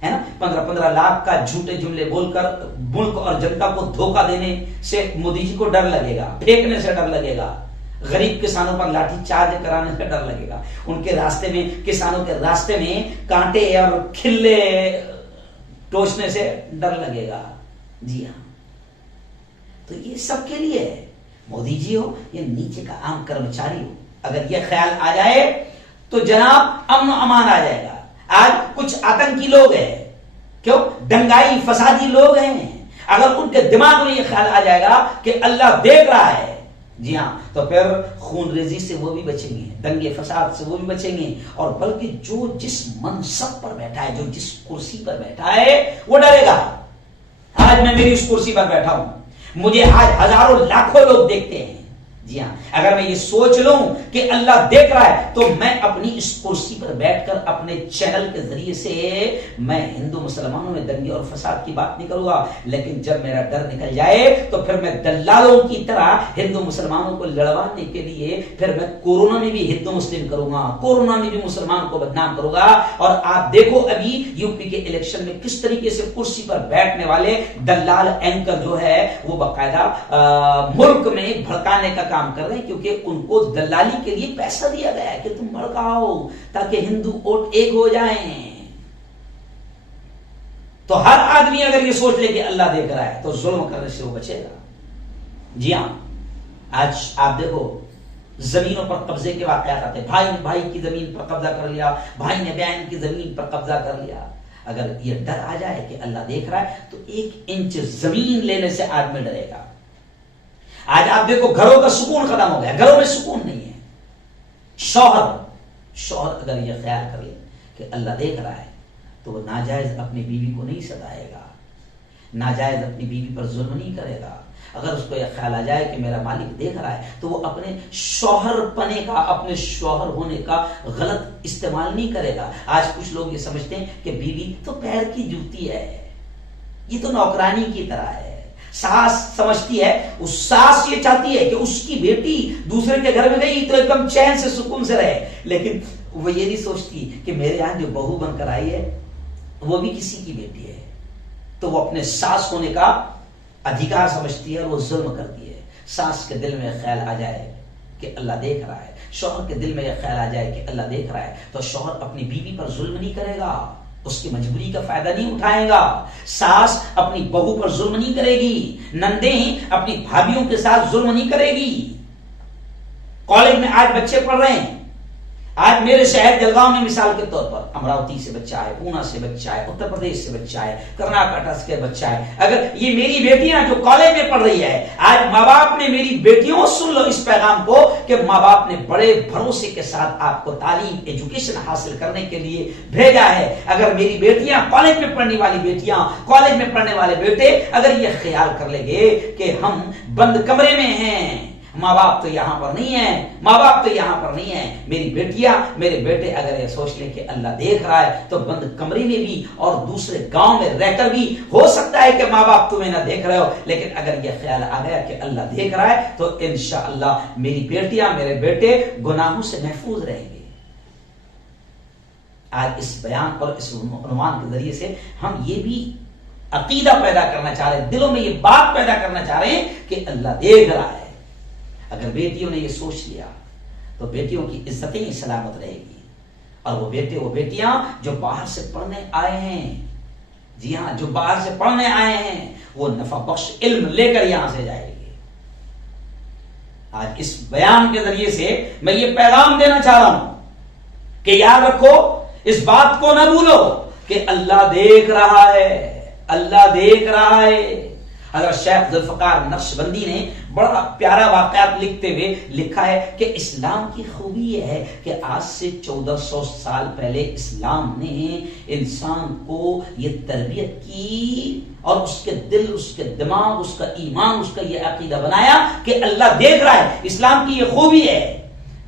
ہے نا۔ 15 لاکھ کا جھوٹے جملے بول کر ملک اور جنتا کو دھوکہ دینے سے مودی جی کو ڈر لگے گا، پھینکنے سے ڈر لگے گا، غریب کسانوں پر لاٹھی چارج کرانے سے ڈر لگے گا، ان کے راستے میں، کسانوں کے راستے میں کانٹے اور کھلے ٹوچنے سے ڈر لگے گا، جی ہاں۔ تو یہ سب کے لیے ہے، مودی جی ہو یا نیچے کا عام کرمچاری ہو، اگر یہ خیال آ جائے تو جناب امن و امان آ جائے گا۔ آج کچھ آتنکی لوگ ہیں، کیوں؟ دنگائی فسادی لوگ ہیں، اگر ان کے دماغ میں یہ خیال آ جائے گا کہ اللہ دیکھ رہا ہے، جی ہاں، تو پھر خون ریزی سے وہ بھی بچیں گے، دنگے فساد سے وہ بھی بچیں گے، اور بلکہ جو جس منصب پر بیٹھا ہے، جو جس کرسی پر بیٹھا ہے، وہ ڈرے گا۔ آج میں میری اس کرسی پر بیٹھا ہوں، مجھے آج ہزاروں لاکھوں لوگ دیکھتے ہیں، جی ہاں، اگر میں یہ سوچ لوں کہ اللہ دیکھ رہا ہے تو میں اپنی اس کرسی پر بیٹھ کر اپنے چینل کے ذریعے سے میں ہندو مسلمانوں میں دنگے اور فساد کی بات نہیں کروں گا، لیکن جب میرا ڈر نکل جائے تو پھر میں دلالوں کی طرح ہندو مسلمانوں کو لڑوانے کے لیے پھر میں کورونا میں بھی ہندو مسلم کروں گا، کورونا میں بھی مسلمان کو بدنام کروں گا۔ اور آپ دیکھو ابھی یو پی کے الیکشن میں کس طریقے سے کرسی پر بیٹھنے والے دلال اینکر جو ہے وہ باقاعدہ ملک میں بھڑکانے کا کام کر رہے ہیں، کیونکہ ان کو دلالی کے لیے پیسہ دیا گیا ہے کہ تم بھڑکاؤ تاکہ ہندو ووٹ ایک ہو جائیں۔ تو ہر آدمی اگر یہ سوچ لے کہ اللہ دیکھ رہا ہے تو ظلم کرنے سے وہ بچے گا۔ جی ہاں، آج آپ دیکھو زمینوں پر قبضے کے واقعات آتے، بھائی نے بھائی کی زمین پر قبضہ کر لیا، بھائی نے بہن کی زمین پر قبضہ کر لیا۔ اگر یہ ڈر آ جائے کہ اللہ دیکھ رہا ہے تو 1 انچ زمین لینے سے آدمی ڈرے گا۔ آج آپ دیکھو گھروں کا سکون ختم ہو گیا، گھروں میں سکون نہیں ہے۔ شوہر اگر یہ خیال کر لے کہ اللہ دیکھ رہا ہے تو وہ ناجائز اپنی بیوی کو نہیں ستائے گا، ناجائز اپنی بیوی پر ظلم نہیں کرے گا۔ اگر اس کو یہ خیال آ جائے کہ میرا مالک دیکھ رہا ہے تو وہ اپنے شوہر پنے کا، اپنے شوہر ہونے کا غلط استعمال نہیں کرے گا۔ آج کچھ لوگ یہ سمجھتے ہیں کہ بیوی تو پیر کی جوتی ہے، یہ تو نوکرانی کی طرح ہے۔ ساس سمجھتی ہے، اس ساس یہ چاہتی ہے کہ اس کی بیٹی دوسرے کے گھر میں گئی تو ایک دم چین سے سکون سے رہے، لیکن وہ یہ نہیں سوچتی کہ میرے یہاں جو بہو بن کر آئی ہے وہ بھی کسی کی بیٹی ہے، تو وہ اپنے ساس ہونے کا ادھیکار سمجھتی ہے اور وہ ظلم کرتی ہے۔ ساس کے دل میں خیال آ جائے کہ اللہ دیکھ رہا ہے، شوہر کے دل میں یہ خیال آ جائے کہ اللہ دیکھ رہا ہے تو شوہر اپنی بیوی پر ظلم نہیں کرے گا، اس کی مجبوری کا فائدہ نہیں اٹھائے گا۔ ساس اپنی بہو پر ظلم نہیں کرے گی، نندیں اپنی بھابھیوں کے ساتھ ظلم نہیں کرے گی۔ کالج میں آج بچے پڑھ رہے ہیں، آج میرے شہر جلگاؤں میں مثال کے طور پر امراوتی سے بچہ ہے، پونا سے بچہ ہے، اتر پردیش سے بچہ ہے، کرناٹک سے بچہ ہے۔ اگر یہ میری بیٹیاں جو کالج میں پڑھ رہی ہے، آج ماں باپ نے میری بیٹیوں، سن لو اس پیغام کو کہ ماں باپ نے بڑے بھروسے کے ساتھ آپ کو تعلیم، ایجوکیشن حاصل کرنے کے لیے بھیجا ہے۔ اگر میری بیٹیاں، کالج میں پڑھنے والی بیٹیاں، کالج میں پڑھنے والے بیٹے اگر یہ خیال کر لیں گے کہ ہم بند کمرے میں ہیں، ماں باپ تو یہاں پر نہیں ہے، ماں باپ تو یہاں پر نہیں ہے، میری بیٹیاں، میرے بیٹے اگر یہ سوچ لیں کہ اللہ دیکھ رہا ہے تو بند کمرے میں بھی اور دوسرے گاؤں میں رہ کر بھی ہو سکتا ہے کہ ماں باپ تمہیں نہ دیکھ رہے ہو، لیکن اگر یہ خیال آ گیا کہ اللہ دیکھ رہا ہے تو انشاءاللہ میری بیٹیاں، میرے بیٹے گناہوں سے محفوظ رہیں گے۔ آج اس بیان اور اس عنوان کے ذریعے سے ہم یہ بھی عقیدہ پیدا کرنا چاہ رہے ہیں، دلوں میں یہ بات پیدا کرنا چاہ رہے ہیں کہ اللہ دیکھ رہا ہے۔ اگر بیٹیوں نے یہ سوچ لیا تو بیٹیوں کی عزتیں سلامت رہے گی، اور وہ بیٹے، وہ بیٹیاں جو باہر سے پڑھنے آئے ہیں، جی ہاں، جو باہر سے پڑھنے آئے ہیں، وہ نفع بخش علم لے کر یہاں سے جائے گی۔ آج اس بیان کے ذریعے سے میں یہ پیغام دینا چاہ رہا ہوں کہ یاد رکھو، اس بات کو نہ بھولو کہ اللہ دیکھ رہا ہے، اللہ دیکھ رہا ہے۔ حضرت شیخ ذوالفقار نقشبندی نے بڑا پیارا واقعات لکھتے ہوئے لکھا ہے کہ اسلام کی خوبی یہ ہے کہ آج سے 1400 سال پہلے اسلام نے انسان کو یہ تربیت کی اور اس کے دل، اس کے دماغ، اس کا ایمان، اس کا یہ عقیدہ بنایا کہ اللہ دیکھ رہا ہے۔ اسلام کی یہ خوبی ہے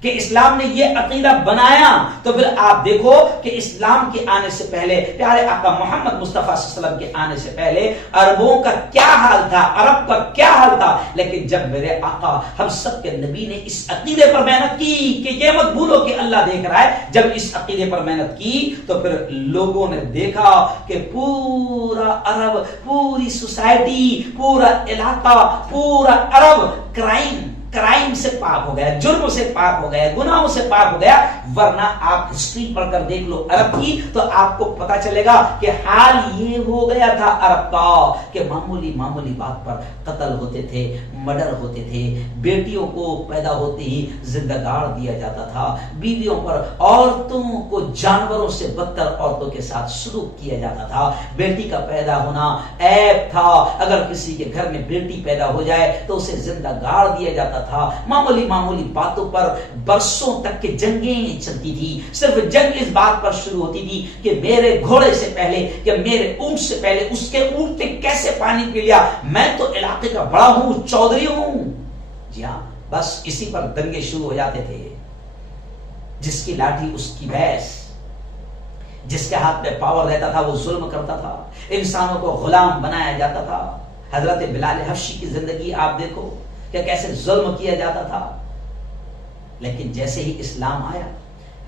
کہ اسلام نے یہ عقیدہ بنایا، تو پھر آپ دیکھو کہ اسلام کے آنے سے پہلے، پیارے آقا محمد مصطفیٰ صلی اللہ علیہ وسلم کے آنے سے پہلے عربوں کا کیا حال تھا، عرب کا کیا حال تھا، لیکن جب میرے آقا ہم سب کے نبی نے اس عقیدے پر محنت کی کہ یہ مت بھولو کہ اللہ دیکھ رہا ہے، جب اس عقیدے پر محنت کی تو پھر لوگوں نے دیکھا کہ پورا عرب، پوری سوسائٹی، پورا علاقہ، پورا عرب کرائم سے پاک ہو گیا، جرم سے پاک ہو گیا، گناہوں سے پاک ہو گیا۔ ورنہ آپ ہسٹری پڑھ کر دیکھ لو عرب کی تو آپ کو پتا چلے گا کہ حال یہ ہو گیا تھا عرب کا کہ معمولی بات پر قتل ہوتے تھے، مرڈر ہوتے تھے، بیٹیوں کو پیدا ہوتے ہی زندہ گاڑ دیا جاتا تھا، بیویوں پر، عورتوں کو جانوروں سے بدتر عورتوں کے ساتھ سلوک کیا جاتا تھا، بیٹی کا پیدا ہونا عیب تھا، اگر کسی کے گھر میں بیٹی پیدا ہو جائے تو اسے زندہ گاڑ دیا جاتا تھا۔ معمولی باتوں پر برسوں تک کی جنگیں چلتی تھی، صرف جنگ اس بات پر شروع ہوتی تھی کہ میرے گھوڑے سے پہلے یا میرے اونٹ سے پہلے اس کے اونٹ نے کیسے پانی پی لیا، میں تو علاقے کا بڑا ہوں، چودھری ہوں۔ جی ہاں، بس اسی پر دنگے شروع ہو جاتے تھے. جس کی لاٹھی اس کی بھینس، جس کے ہاتھ میں پاور رہتا تھا وہ ظلم کرتا تھا، انسانوں کو غلام بنایا جاتا تھا. حضرت بلال حبشی کی زندگی آپ دیکھو کہ کیسے ظلم کیا جاتا تھا. لیکن جیسے ہی اسلام آیا،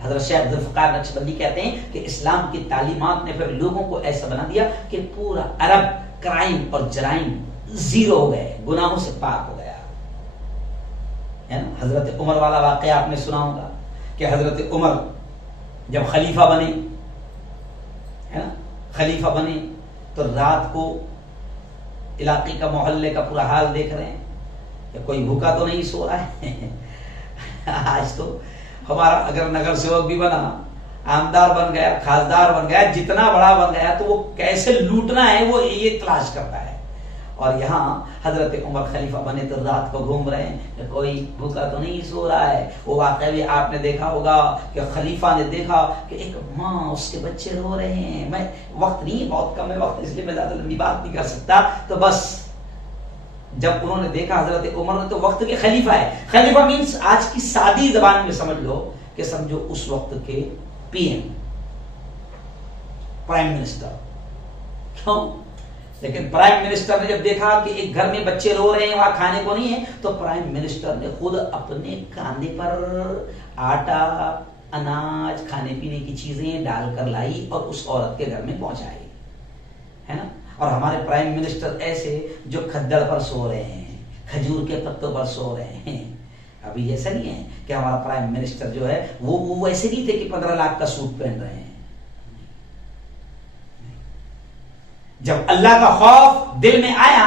حضرت شیخ ذوالفقار نقشبندی کہتے ہیں کہ اسلام کی تعلیمات نے پھر لوگوں کو ایسا بنا دیا کہ پورا عرب کرائم اور جرائم زیرو ہو گئے، گناہوں سے پاک ہو گیا. ہے نا؟ حضرت عمر والا واقعہ آپ نے سنا ہوگا کہ حضرت عمر جب خلیفہ بنے، ہے نا، خلیفہ بنے تو رات کو علاقے کا، محلے کا پورا حال دیکھ رہے ہیں کہ کوئی بھوکا تو نہیں سو رہا ہے. آج تو ہمارا اگر نگر سیوک بھی بنا، آمدار بن گیا، خاصدار بن گیا، جتنا بڑا بن گیا تو وہ کیسے لوٹنا ہے وہ یہ تلاش کرتا ہے. اور یہاں حضرت عمر خلیفہ بنے تو رات کو گھوم رہے ہیں کہ کوئی بھوکا تو نہیں سو رہا ہے. وہ واقعہ بھی آپ نے دیکھا ہوگا کہ خلیفہ نے دیکھا کہ ایک ماں، اس کے بچے رو رہے ہیں. میں وقت نہیں، بہت کم ہے وقت، اس لیے میں زیادہ لمبی بات نہیں کر سکتا. تو بس جب انہوں نے دیکھا حضرت عمر نے، تو وقت کے خلیفہ ہے. خلیفہ مینس آج کی سادی زبان میں سمجھ لو کہ سمجھو اس وقت کے پی ایم، پرائم منسٹر. کیوں؟ لیکن پرائم منسٹر نے جب دیکھا کہ ایک گھر میں بچے رو رہے ہیں، وہاں کھانے کو نہیں ہے، تو پرائم منسٹر نے خود اپنے کاندھے پر آٹا، اناج، کھانے پینے کی چیزیں ڈال کر لائی اور اس عورت کے گھر میں پہنچائی. ہے نا؟ اور ہمارے پرائم منسٹر ایسے جو کھدڑ پر سو رہے ہیں، کھجور کے پتوں پر سو رہے ہیں. ابھی ایسا نہیں ہے کہ ہمارا پرائم منسٹر جو ہے وہ ایسے نہیں تھے کہ 15 لاکھ کا سوٹ پہن رہے ہیں. جب اللہ کا خوف دل میں آیا،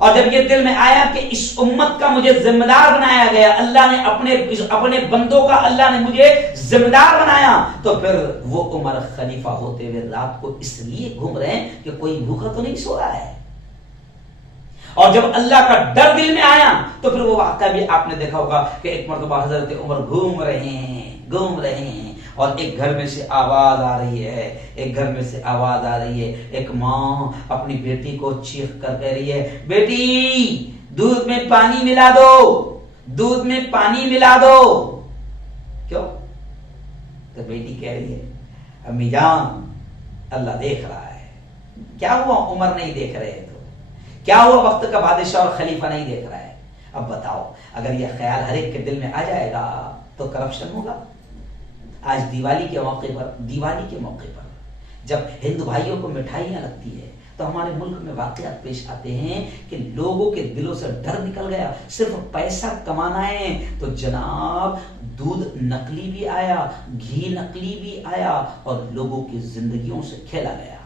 اور جب یہ دل میں آیا کہ اس امت کا مجھے ذمہ دار بنایا گیا، اللہ نے اپنے بندوں کا اللہ نے مجھے ذمہ دار بنایا، تو پھر وہ عمر خلیفہ ہوتے ہوئے رات کو اس لیے گھوم رہے ہیں کہ کوئی بھوکا تو نہیں سو رہا ہے. اور جب اللہ کا ڈر دل میں آیا تو پھر وہ واقعہ بھی آپ نے دیکھا ہوگا کہ ایک مرتبہ حضرت عمر گھوم رہے ہیں اور ایک گھر میں سے آواز آ رہی ہے، ایک ماں اپنی بیٹی کو چیخ کر کہہ رہی ہے، بیٹی دودھ میں پانی ملا دو. کیوں؟ تو بیٹی کہہ رہی ہے، امی جان اللہ دیکھ رہا ہے. کیا ہوا؟ عمر نہیں دیکھ رہے تو کیا ہوا؟ وقت کا بادشاہ اور خلیفہ نہیں دیکھ رہا ہے. اب بتاؤ، اگر یہ خیال ہر ایک کے دل میں آ جائے گا تو کرپشن ہوگا. آج دیوالی کے موقع پر جب ہندو بھائیوں کو مٹھائیاں لگتی ہے تو ہمارے ملک میں واقعات پیش آتے ہیں کہ لوگوں کے دلوں سے ڈر نکل گیا، صرف پیسہ کمانا ہے. تو جناب دودھ نقلی بھی آیا، گھی نقلی بھی آیا، اور لوگوں کی زندگیوں سے کھیلا گیا.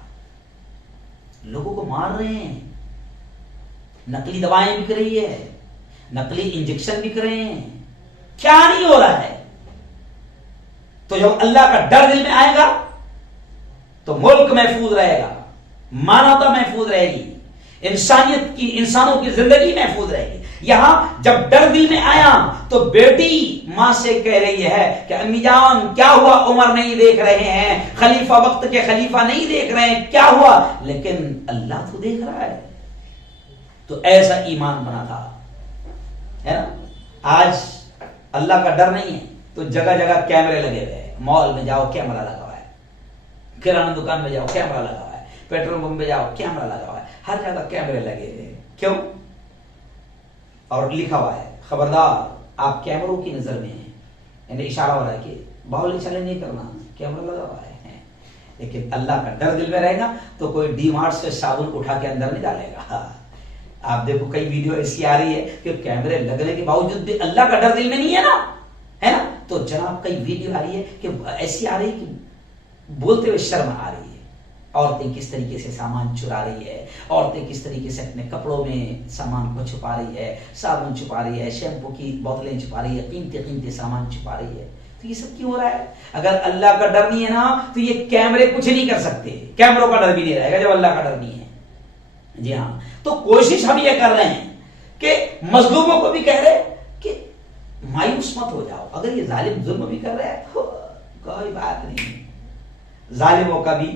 لوگوں کو مار رہے ہیں، نقلی دوائیں بک رہی ہے، نقلی انجیکشن بک رہے ہیں. کیا نہیں ہو رہا ہے؟ تو جب اللہ کا ڈر دل میں آئے گا تو ملک محفوظ رہے گا، مانوتا محفوظ رہے گی، انسانوں کی زندگی محفوظ رہے گی. یہاں جب ڈر دل میں آیا تو بیٹی ماں سے کہہ رہی ہے کہ امی جان کیا ہوا؟ عمر نہیں دیکھ رہے ہیں، خلیفہ، وقت کے خلیفہ نہیں دیکھ رہے ہیں، کیا ہوا؟ لیکن اللہ تو دیکھ رہا ہے. تو ایسا ایمان بنا تھا، ہے نا. آج اللہ کا ڈر نہیں ہے تو جگہ جگہ کیمرے لگے ہوئے ہیں. مال میں جاؤ کیمرہ لگا ہوا ہے، کرانہ دکان میں جاؤ کیمرہ لگا ہوا ہے، پیٹرول پمپ میں جاؤ کیمرہ لگا ہوا ہے، ہر جگہ کیمرے لگے ہوئے ہیں. کیوں؟ اور لکھا ہوا ہے خبردار آپ کیمروں کی نظر میں ہیں، یعنی اشارہ ہو رہا ہے کہ باہر چلے نہیں کرنا، کیمرہ لگا ہوا ہے. لیکن اللہ کا ڈر دل میں رہے گا تو کوئی ڈی مارٹ سے صابن اٹھا کے اندر نہیں ڈالے گا. آپ دیکھو کئی ویڈیو ایسی آ رہی ہے کہ کیمرے لگنے کے باوجود بھی اللہ کا ڈر دل میں نہیں ہے نا، ہے نا. تو جناب کئی ویڈیو آ رہی ہے کہ ایسی آ رہی ہے کہ بولتے ہوئے شرم آ رہی ہے. عورتیں کس طریقے سے سامان چرا رہی ہے، عورتیں کس طریقے سے اپنے کپڑوں میں سامان کو چھپا رہی ہے، صابن چھپا رہی ہے، شیمپو کی بوتلیں چھپا رہی ہے، قیمتی سامان چھپا رہی ہے. تو یہ سب کیوں ہو رہا ہے؟ اگر اللہ کا ڈر نہیں ہے نا تو یہ کیمرے کچھ نہیں کر سکتے. کیمروں کا ڈر بھی نہیں رہے گا جب اللہ کا ڈر نہیں ہے. جی ہاں، تو کوشش ہم یہ کر رہے ہیں کہ مظلوموں کو بھی کہہ رہے کہ مایوس مت ہو جاؤ. اگر یہ ظالم ظلم بھی کر رہے ہیں تو کوئی بات نہیں، ظالموں کا بھی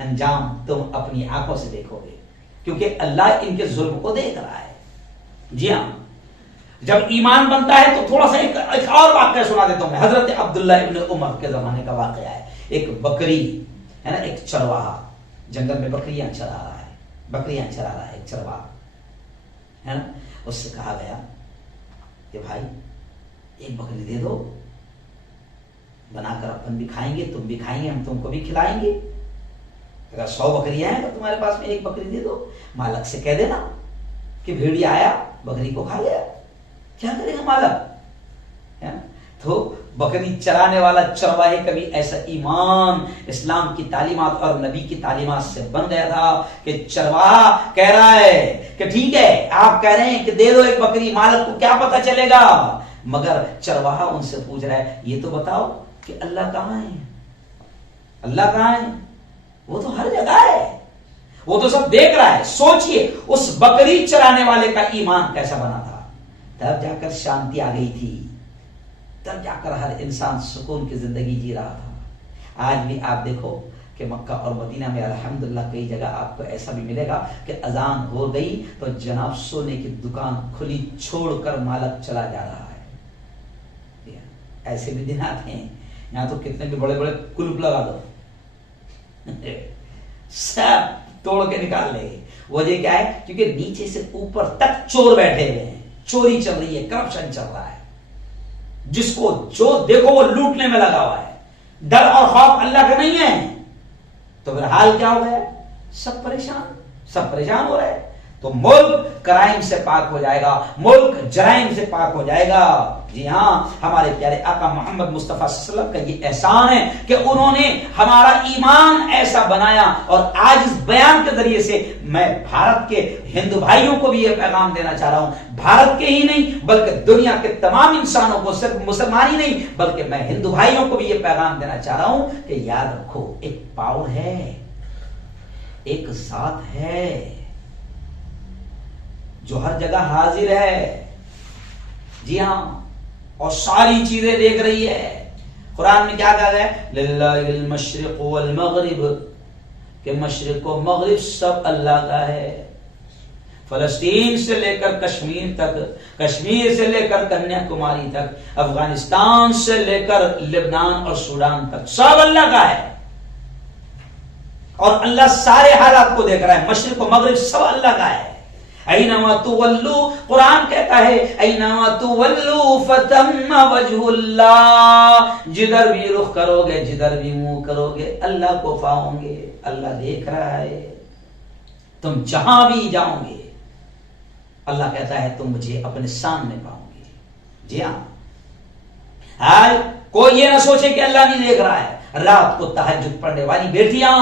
انجام تم اپنی آنکھوں سے دیکھو گے، کیونکہ اللہ ان کے ظلم کو دیکھ رہا ہے. جی ہاں، جب ایمان بنتا ہے تو تھوڑا سا ایک اور واقعہ سنا دیتا ہوں میں. حضرت عبداللہ ابن عمر کے زمانے کا واقعہ ہے. ایک بکری ہے نا، ایک چرواہا جنگل میں بکریاں چرا رہا ہے ایک چرواہا ہے نا. اس سے کہا گیا کہ بھائی ایک بکری دے دو، بنا کر اپن بھی کھائیں گے، تم بھی کھائیں گے، ہم تم کو بھی کھلائیں گے. اگر 100 بکریاں ہیں تو تمہارے پاس میں ایک بکری دے دو. مالک سے کہہ دینا کہ بھیڑیا آیا بکری کو کھا گیا. کیا کرے گا مالک؟ تو بکری چرانے والا چرواہے کبھی ایسا ایمان اسلام کی تعلیمات اور نبی کی تعلیمات سے بن گیا تھا کہ چرواہا کہہ رہا ہے کہ ٹھیک ہے، آپ کہہ رہے ہیں کہ دے دو ایک بکری، مالک کو کیا پتا چلے گا. مگر چرواہا ان سے پوچھ رہا ہے یہ تو بتاؤ کہ اللہ کہاں ہے؟ اللہ کہاں ہے؟ وہ تو ہر جگہ ہے، وہ تو سب دیکھ رہا ہے. سوچئے اس بکری چرانے والے کا ایمان کیسا بنا تھا. تب جا کر شانتی آ گئی تھی، تب جا کر ہر انسان سکون کی زندگی جی رہا تھا. آج بھی آپ دیکھو کہ مکہ اور مدینہ میں الحمدللہ کئی جگہ آپ کو ایسا بھی ملے گا کہ اذان ہو گئی تو جناب سونے کی دکان کھلی چھوڑ کر مالک چلا جا رہا ہے. ایسے بھی دن آتے ہیں یہاں تو کتنے بھی بڑے بڑے کلپ لگا دو سب توڑ کے نکال لے. وجہ کیا ہے؟ کیونکہ نیچے سے اوپر تک چور بیٹھے ہوئے ہیں، چوری چل رہی ہے، کرپشن چل رہا ہے. جس کو جو دیکھو وہ لوٹنے میں لگا ہوا ہے. ڈر اور خوف اللہ کا نہیں ہے تو پھر حال کیا ہو گیا؟ سب پریشان ہو رہے. تو ملک کرائم سے پاک ہو جائے گا، ملک جرائم سے پاک ہو جائے گا. جی ہاں، ہمارے پیارے آقا محمد مصطفیٰ صلی اللہ علیہ وسلم کا یہ احسان ہے کہ انہوں نے ہمارا ایمان ایسا بنایا. اور آج اس بیان کے ذریعے سے میں بھارت کے ہندو بھائیوں کو بھی یہ پیغام دینا چاہ رہا ہوں، بھارت کے ہی نہیں بلکہ دنیا کے تمام انسانوں کو، صرف مسلمان ہی نہیں بلکہ میں ہندو بھائیوں کو بھی یہ پیغام دینا چاہ رہا ہوں کہ یاد رکھو ایک پاور ہے، ایک ذات ہے جو ہر جگہ حاضر ہے. جی ہاں، اور ساری چیزیں دیکھ رہی ہے. قرآن میں کیا کہا گیا؟ للہ المشرق والمغرب، کہ مشرق و مغرب سب اللہ کا ہے. فلسطین سے لے کر کشمیر تک، کشمیر سے لے کر کنیا کماری تک، افغانستان سے لے کر لبنان اور سوڈان تک سب اللہ کا ہے. اور اللہ سارے حالات کو دیکھ رہا ہے. مشرق و مغرب سب اللہ کا ہے. اینما تولو، قرآن کہتا ہے اینما تولو فتم وجہ اللہ، جدھر بھی رخ کرو گے، جدھر بھی منہ کرو گے اللہ کو پاؤ گے. اللہ دیکھ رہا ہے، تم جہاں بھی جاؤ گے اللہ کہتا ہے تم مجھے اپنے سامنے پاؤ گے. جی ہاں، کوئی یہ نہ سوچے کہ اللہ نہیں دیکھ رہا ہے. رات کو تہجد پڑھنے والی بیٹیاں،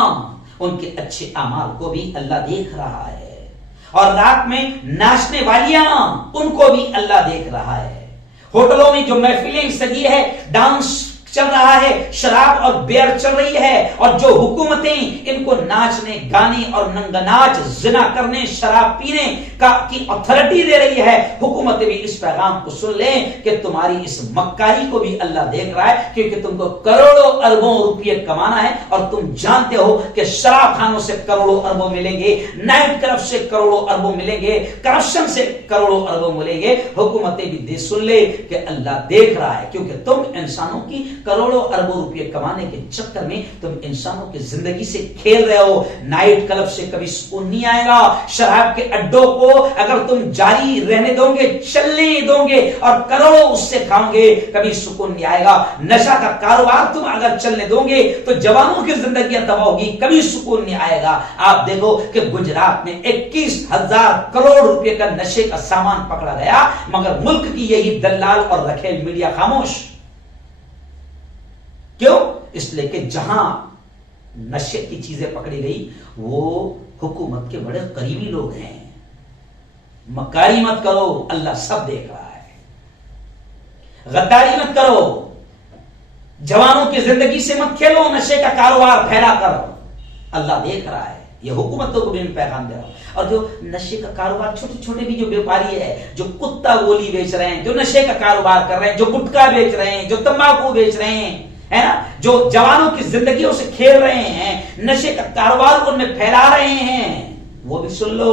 ان کے اچھے اعمال کو بھی اللہ دیکھ رہا ہے. اور رات میں ناچنے والیاں، ان کو بھی اللہ دیکھ رہا ہے. ہوٹلوں میں جو محفلیں سجی ہے، ڈانس چل رہا ہے، شراب اور بیئر چل رہی ہے، اور جو حکومتیں ان کو ناچنے، گانے اور ننگا ناچ، زنا کرنے، شراب پینے کی اتھارٹی دے رہی ہے، حکومتیں بھی اس پیغام کو سن لیں کہ تمہاری اس مکاری کو بھی اللہ دیکھ رہا ہے. کیونکہ تم کو کروڑوں اربوں روپے کمانا ہے، اور تم جانتے ہو کہ شراب خانوں سے کروڑوں اربوں ملیں گے، نائٹ کلب سے کروڑوں اربوں ملیں گے، کرپشن سے کروڑوں اربوں ملیں گے. حکومتیں بھی سن لے کہ اللہ دیکھ رہا ہے. کیونکہ تم انسانوں کی کروڑوں اربوں روپے کمانے کے چکر میں تم انسانوں کی زندگی سے کھیل رہے ہو. نائٹ کلب سے کبھی سکون نہیں آئے گا. شراب کے اڈوں کو اگر تم جاری رہنے دو گے، چلنے دو گے، اور کروڑوں اس سے کھاؤ گے، کبھی سکون نہیں آئے گا. نشہ کا کاروبار تم اگر چلنے دو گے تو جوانوں کی زندگیاں تباہ ہوگی، کبھی سکون نہیں آئے گا. آپ دیکھو کہ گجرات میں 21,000 کروڑ روپے کا نشے کا سامان پکڑا گیا، مگر ملک کی یہی دلال اور رکھیل میڈیا خاموش. کیوں؟ اس لیے کہ جہاں نشے کی چیزیں پکڑی گئی وہ حکومت کے بڑے قریبی لوگ ہیں. مکاری مت کرو، اللہ سب دیکھ رہا ہے. غداری مت کرو، جوانوں کی زندگی سے مت کھیلو نشے کا کاروبار پھیلا کر، اللہ دیکھ رہا ہے. یہ حکومتوں کو بھی میں پیغام دے رہا ہوں. اور جو نشے کا کاروبار، چھوٹے چھوٹے بھی جو بیوپاری ہے، جو کتا گولی بیچ رہے ہیں، جو نشے کا کاروبار کر رہے ہیں، جو گٹکا بیچ رہے ہیں، جو تمباکو بیچ رہے ہیں، ہے نا، جو جوانوں کی زندگیوں سے کھیل رہے ہیں، نشے کا کاروبار ان میں پھیلا رہے ہیں، وہ بھی سن لو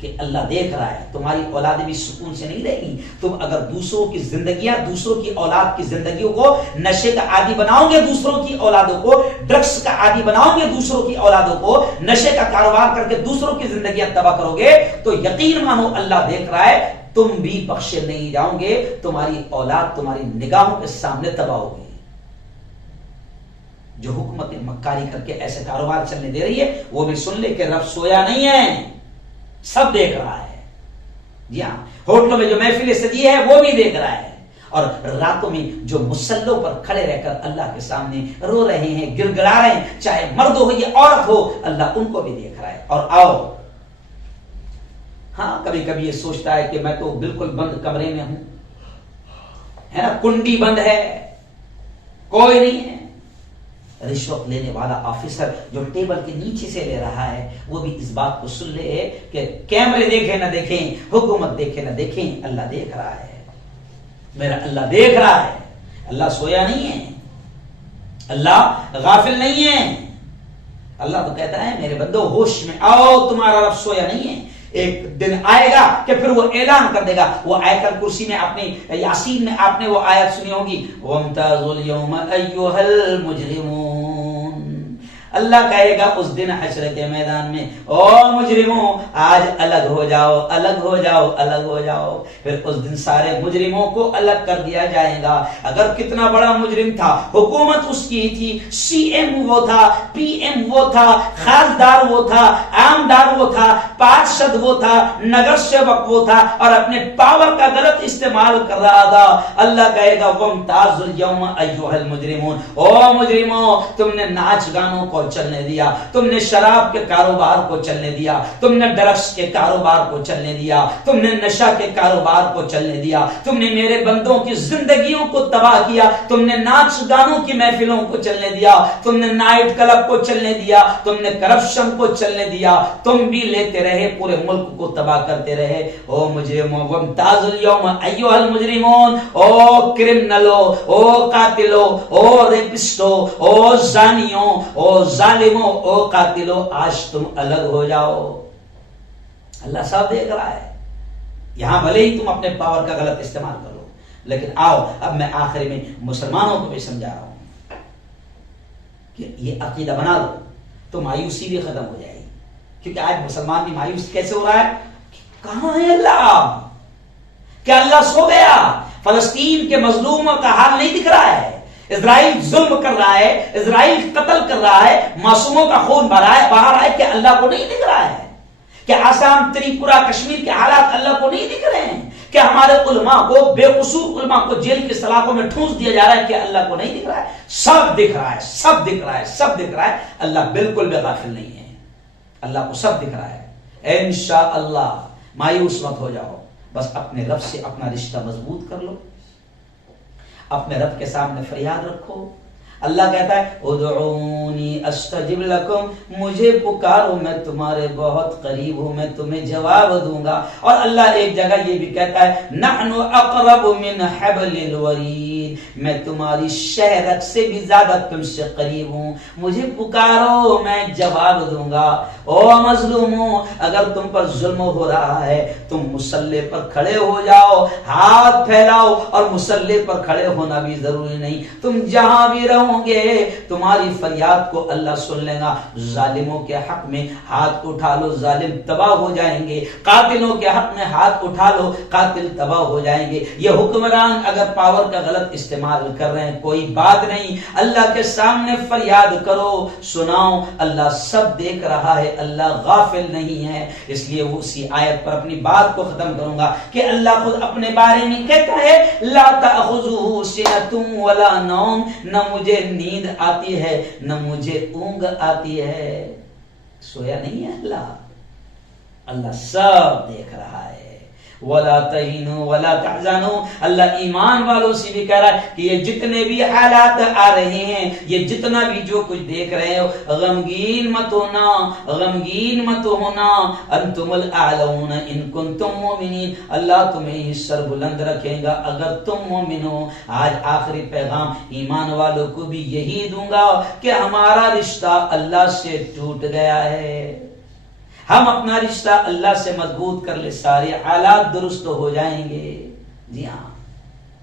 کہ اللہ دیکھ رہا ہے. تمہاری اولادیں بھی سکون سے نہیں رہے گی. تم اگر دوسروں کی زندگیاں، دوسروں کی اولاد کی زندگیوں کو نشے کا عادی بناؤ گے، دوسروں کی اولادوں کو ڈرگس کا عادی بناؤ گے، دوسروں کی اولادوں کو نشے کا کاروبار کر کے دوسروں کی زندگیاں تباہ کرو گے، تو یقین مانو اللہ دیکھ رہا ہے، تم بھی بخشے نہیں جاؤ گے. تمہاری اولاد تمہاری نگاہوں کے سامنے تباہ ہوگی. جو حکومت مکاری کر کے ایسے کاروبار چلنے دے رہی ہے وہ بھی سن لے کہ رب سویا نہیں ہے، سب دیکھ رہا ہے. جی ہاں، ہوٹلوں میں جو محفلیں سجی ہے وہ بھی دیکھ رہا ہے، اور راتوں میں جو مسلوں پر کھڑے رہ کر اللہ کے سامنے رو رہے ہیں، گڑ گڑا رہے ہیں، چاہے مرد ہو یا عورت ہو، اللہ ان کو بھی دیکھ رہا ہے. اور آؤ، ہاں کبھی کبھی یہ سوچتا ہے کہ میں تو بالکل بند کمرے میں ہوں، ہے نا، کنڈی بند ہے، کوئی نہیں ہے. رشوت لینے والا آفیسر جو ٹیبل کے نیچے سے لے رہا ہے وہ بھی اس بات کو سن لے کہ کیمرے دیکھیں نہ دیکھیں، حکومت دیکھیں نہ دیکھیں، اللہ دیکھ رہا ہے، میرا اللہ دیکھ رہا ہے. اللہ سویا نہیں ہے، اللہ غافل نہیں ہے. اللہ تو کہتا ہے میرے بندو ہوش میں آؤ، تمہارا رب سویا نہیں ہے. ایک دن آئے گا کہ پھر وہ اعلان کر دے گا. وہ آیت الکرسی میں اپنی یاسین میں آپ نے وہ آیت سنی ہوگی، وَامْتَازُوا الْيَوْمَ أَيُّهَا الْمُجْرِمُونَ. اللہ کہے گا اس دن حشر کے میدان میں، او مجرموں آج الگ ہو جاؤ، الگ ہو جاؤ، الگ ہو جاؤ. پھر اس دن سارے مجرموں کو الگ کر دیا جائے گا. اگر کتنا بڑا مجرم تھا، حکومت اس کی تھی، سی ایم وہ تھا، پی ایم وہ تھا، خاصدار وہ تھا، عامدار وہ تھا، پارشد وہ تھا، نگر سیوک وہ تھا، اور اپنے پاور کا غلط استعمال کر رہا تھا. اللہ کہے گا وَامْتَازُوا الْيَوْمَ أَيُّهَا الْمُجْرِمُونَ. او مجرموں، تم نے ناچ گانوں کو چلنے دیا، تم نے شراب کے کاروبار کو چلنے دیا، تم نے ڈرگس کے کاروبار کو چلنے دیا، تم نے نشہ کے کاروبار کو چلنے دیا، تم نے میرے بندوں کی زندگیوں کو تباہ کیا، تم نے ناچ گانوں کی محفلوں کو چلنے دیا، تم نے نائٹ کلب کو چلنے دیا، تم نے کرپشن کو چلنے دیا، تم بھی لیتے رہے، پورے ملک کو تباہ کرتے رہے. او مجرموں، وَامْتَازُوا الْيَوْمَ أَيُّهَا الْمُجْرِمُونَ. او کرمنلو، او قاتلو، او ریپسٹو، او زانیوں، او ظالموں، او قاتلوں، آج تم الگ ہو جاؤ. اللہ سب دیکھ رہا ہے. یہاں بھلے ہی تم اپنے پاور کا غلط استعمال کرو، لیکن آؤ اب میں آخری میں مسلمانوں کو بھی سمجھا رہا ہوں کہ یہ عقیدہ بنا لو تو مایوسی بھی ختم ہو جائے گی. کیونکہ آج مسلمان بھی مایوس کیسے ہو رہا ہے؟ کہاں ہے اللہ؟ کیا اللہ سو گیا؟ فلسطین کے مظلوموں کا حال نہیں دکھ رہا ہے؟ اسرائیل ظلم کر رہا ہے، اسرائیل قتل کر رہا ہے، معصوموں کا خون باہر آئے، کہ اللہ کو نہیں دکھ رہا ہے؟ کیا آسام، تریپورہ، کشمیر کے حالات اللہ کو نہیں دکھ رہے ہیں؟ کیا ہمارے علماء کو، بے قصور علماء کو جیل کی سلاخوں میں ٹھونس دیا جا رہا ہے؟ کہ اللہ کو نہیں دکھ رہا ہے؟ سب دکھ رہا ہے، سب دکھ رہا ہے، سب دکھ رہا ہے. اللہ بالکل بھی غافل نہیں ہے، اللہ کو سب دکھ رہا ہے. انشاءاللہ مایوس مت ہو جاؤ، بس اپنے رب سے اپنا رشتہ مضبوط کر لو، اپنے رب کے سامنے فریاد رکھو. اللہ کہتا ہے ادعونی استجب لکم، مجھے پکارو میں تمہارے بہت قریب ہوں، میں تمہیں جواب دوں گا. اور اللہ ایک جگہ یہ بھی کہتا ہے نحن اقرب من حبل الورید، میں تمہاری شہرک سے بھی زیادہ تم سے قریب ہوں، مجھے پکارو میں جواب دوں گا. او مظلوموں، اگر تم پر ظلم ہو رہا ہے تم مصلی پر کھڑے ہو جاؤ، ہاتھ پھیلاؤ. اور مصلی پر کھڑے ہونا بھی ضروری نہیں، تم جہاں بھی رہو گے تمہاری فریاد کو اللہ سن لے گا. ظالموں کے حق میں ہاتھ اٹھا لو، ظالم تباہ ہو جائیں گے. قاتلوں کے حق میں ہاتھ اٹھا لو، قاتل تباہ ہو جائیں گے. یہ حکمران اگر پاور کا غلط استعمال کر رہے ہیں کوئی بات نہیں، اللہ کے سامنے فریاد کرو، سناؤ، اللہ سب دیکھ رہا ہے، اللہ غافل نہیں ہے. اس لیے وہ اسی آیت پر اپنی بات کو ختم کروں گا کہ اللہ خود اپنے بارے میں کہتا ہے لا تأخذہ سنۃ ولا نوم، نہ مجھے نیند آتی ہے نہ مجھے اونگ آتی ہے. سویا نہیں ہے اللہ، اللہ سب دیکھ رہا ہے. ولا تہینوا ولا تحزنوا، اللہ ایمان والوں سے بھی کہہ رہا ہے کہ یہ جتنے بھی حالات آ رہے ہیں، یہ جتنا بھی جو کچھ دیکھ رہے ہو، غمگین مت ہونا، غمگین مت ہونا. انتم الاعلون ان کنتم مؤمنین، اللہ تمہیں ہی سر بلند رکھے گا اگر تم مومن ہو. آج آخری پیغام ایمان والوں کو بھی یہی دوں گا کہ ہمارا رشتہ اللہ سے ٹوٹ گیا ہے. ہم اپنا رشتہ اللہ سے مضبوط کر لے سارے حالات درست ہو جائیں گے. جی ہاں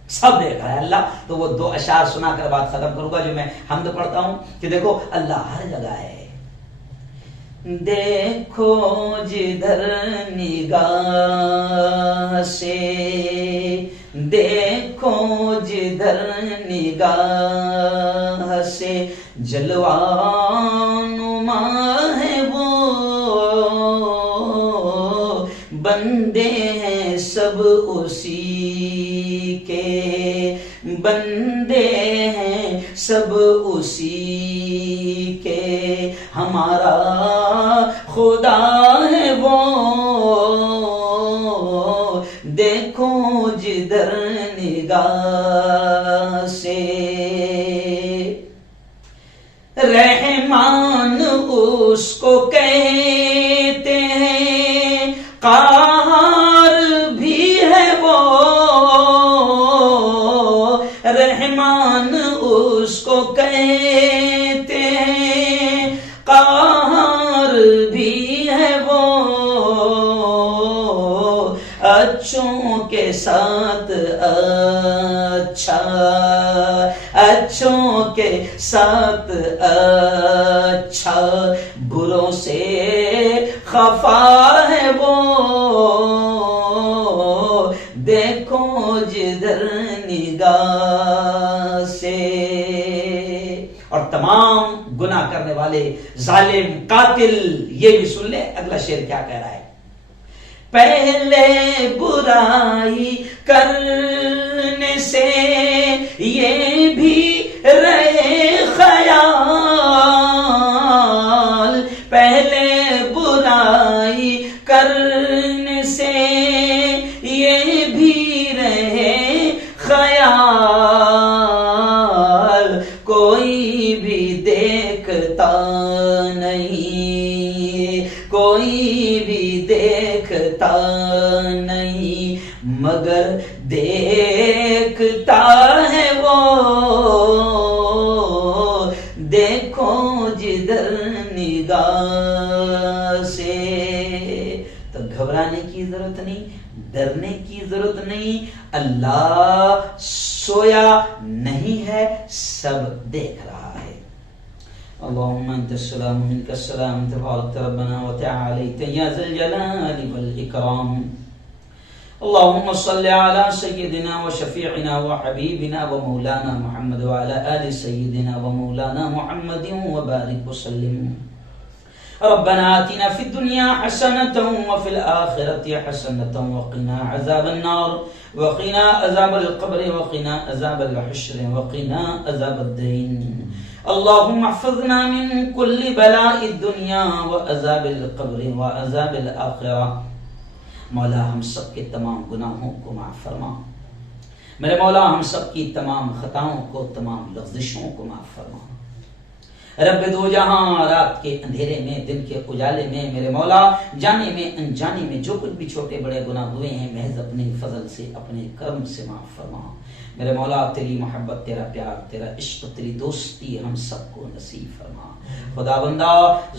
سب دیکھ رہا ہے اللہ. تو وہ 2 اشعار سنا کر بات ختم کروں گا جو میں حمد پڑھتا ہوں کہ دیکھو اللہ ہر جگہ ہے. دیکھو جدھر نگاہ سے دیکھو جدھر نگاہ سے جلوہ نما ہے وہ بندے ہیں سب اسی کے بندے ہیں سب اسی کے ہمارا خدا ہے وہ دیکھو جدھر نگاہ سے رحمان اس کو کہتے ہیں قہار بھی ہے وہ رحمان اس کو کہتے ہیں قہار بھی ہے وہ اچھوں کے ساتھ اچھا اچھوں کے ساتھ اچھا بروں سے خفا ہے وہ دیکھو جدھر نگاہ سے. اور تمام گناہ کرنے والے ظالم قاتل یہ بھی سن لے اگلا شعر کیا کہہ رہا ہے. پہلے برائی کرنے سے یہ بھی رہے خیال پہلے برائی کرنے سے یہ بھی رہے خیال کوئی بھی دیکھتا نہیں کوئی بھی دیکھتا نہیں مگر دیکھتا ہے وہ دیکھو جدھر نگاہ سے. تو گھبرانے کی ضرورت نہیں ڈرنے کی ضرورت نہیں اللہ سویا نہیں ہے سب دیکھ رہا ہے. اللهم انت السلام منك السلام تبارك ربنا وتعاليت يا ذا الجلال والاكرام. اللهم صل على سيدنا وشفيعنا وحبيبنا ومولانا محمد وعلى آل سيدنا ومولانا محمد وبارك وسلم. ربنا آتنا في الدنيا حسنة وفي الآخرة حسنة وقنا عذاب النار وقنا عذاب القبر وقنا عذاب الحشر وقنا عذاب الدين. اللهم احفظنا من كل بلاء الدنيا وعذاب القبر وعذاب الآخرة. مولا ہم سب کے تمام گناہوں کو معاف فرما. میرے مولا ہم سب کی تمام خطاؤں کو تمام لغزشوں کو معاف فرما. رب دو جہاں رات کے اندھیرے میں دن کے اجالے میں میرے مولا جانے میں انجانے میں جو کچھ بھی چھوٹے بڑے گناہ ہوئے ہیں محض اپنے فضل سے اپنے کرم سے معاف فرما. میرے مولا تیری محبت تیرا پیار تیرا عشق تیری دوستی ہم سب کو نصیب فرما. خدا بندہ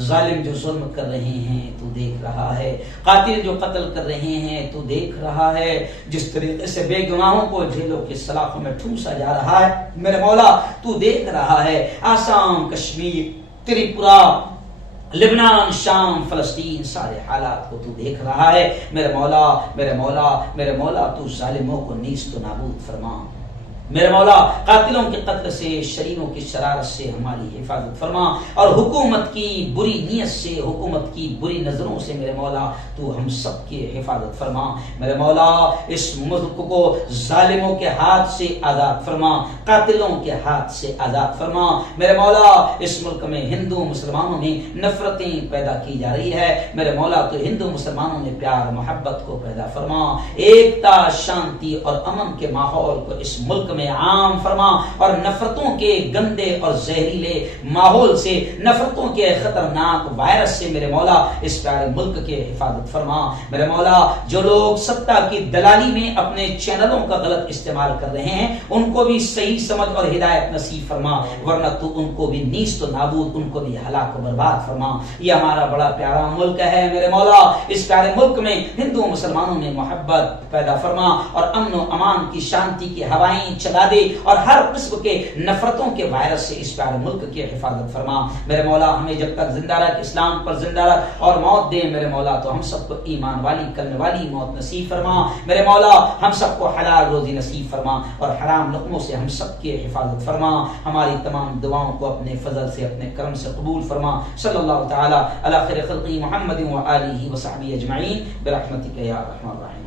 ظالم جو ظلم کر رہے ہیں تو دیکھ رہا ہے قاتل جو قتل کر رہے ہیں تو دیکھ رہا ہے جس طریقے سے بے گناہوں کو جیلوں کے سلاخوں میں ٹھونسا جا رہا ہے میرے مولا تو دیکھ رہا ہے. آسام کشمیر تریپورا لبنان شام فلسطین سارے حالات کو تو دیکھ رہا ہے میرے مولا میرے مولا میرے مولا تو ظالموں کو نیست و نابود فرما. میرے مولا قاتلوں کے قتل سے شریروں کی شرارت سے ہماری حفاظت فرما اور حکومت کی بری نیت سے حکومت کی بری نظروں سے میرے مولا تو ہم سب کی حفاظت فرما. میرے مولا اس ملک کو ظالموں کے ہاتھ سے آزاد فرما قاتلوں کے ہاتھ سے آزاد فرما. میرے مولا اس ملک میں ہندو مسلمانوں میں نفرتیں پیدا کی جا رہی ہے میرے مولا تو ہندو مسلمانوں میں پیار محبت کو پیدا فرما. ایکتا شانتی اور امن کے ماحول کو اس ملک میں عام فرما، اور نفرتوں کے گندے اور زہریلے ماحول سے، نفرتوں کے خطرناک وائرس سے میرے مولا اس پیارے ملک کے حفاظت فرما۔ میرے مولا جو لوگ ستہ کی دلالی میں اپنے چینلوں کا غلط استعمال کر رہے ہیں ان کو بھی صحیح سمجھ اور ہدایت نصیب فرما، ورنہ تو ان کو بھی نیست و نابود، ان کو بھی ہلاک و برباد فرما۔ یہ ہمارا بڑا پیارا ملک ہے میرے مولا، اس پیارے ملک میں ہندو مسلمانوں میں محبت پیدا فرما اور امن و امان کی شانتی کی ہوائیں چلا دے، اور ہر قسم کے نفرتوں کے وائرس سے اس پیارے ملک کی حفاظت فرما۔ میرے مولا ہمیں جب تک زندہ رکھ، اسلام پر زندہ رکھ اور موت دے میرے مولا، تو ہم سب کو ایمان والی کرنے والی موت نصیب فرما۔ میرے مولا ہم سب کو حلال روزی نصیب فرما اور حرام لقموں سے ہم سب کی حفاظت فرما۔ ہماری تمام دعاؤں کو اپنے فضل سے، اپنے کرم سے قبول فرما۔ صلی اللہ تعالی علی خیر خلقی محمد و آلہ و صحبہ اجمعین برحمتک یا ارحم الراحمین۔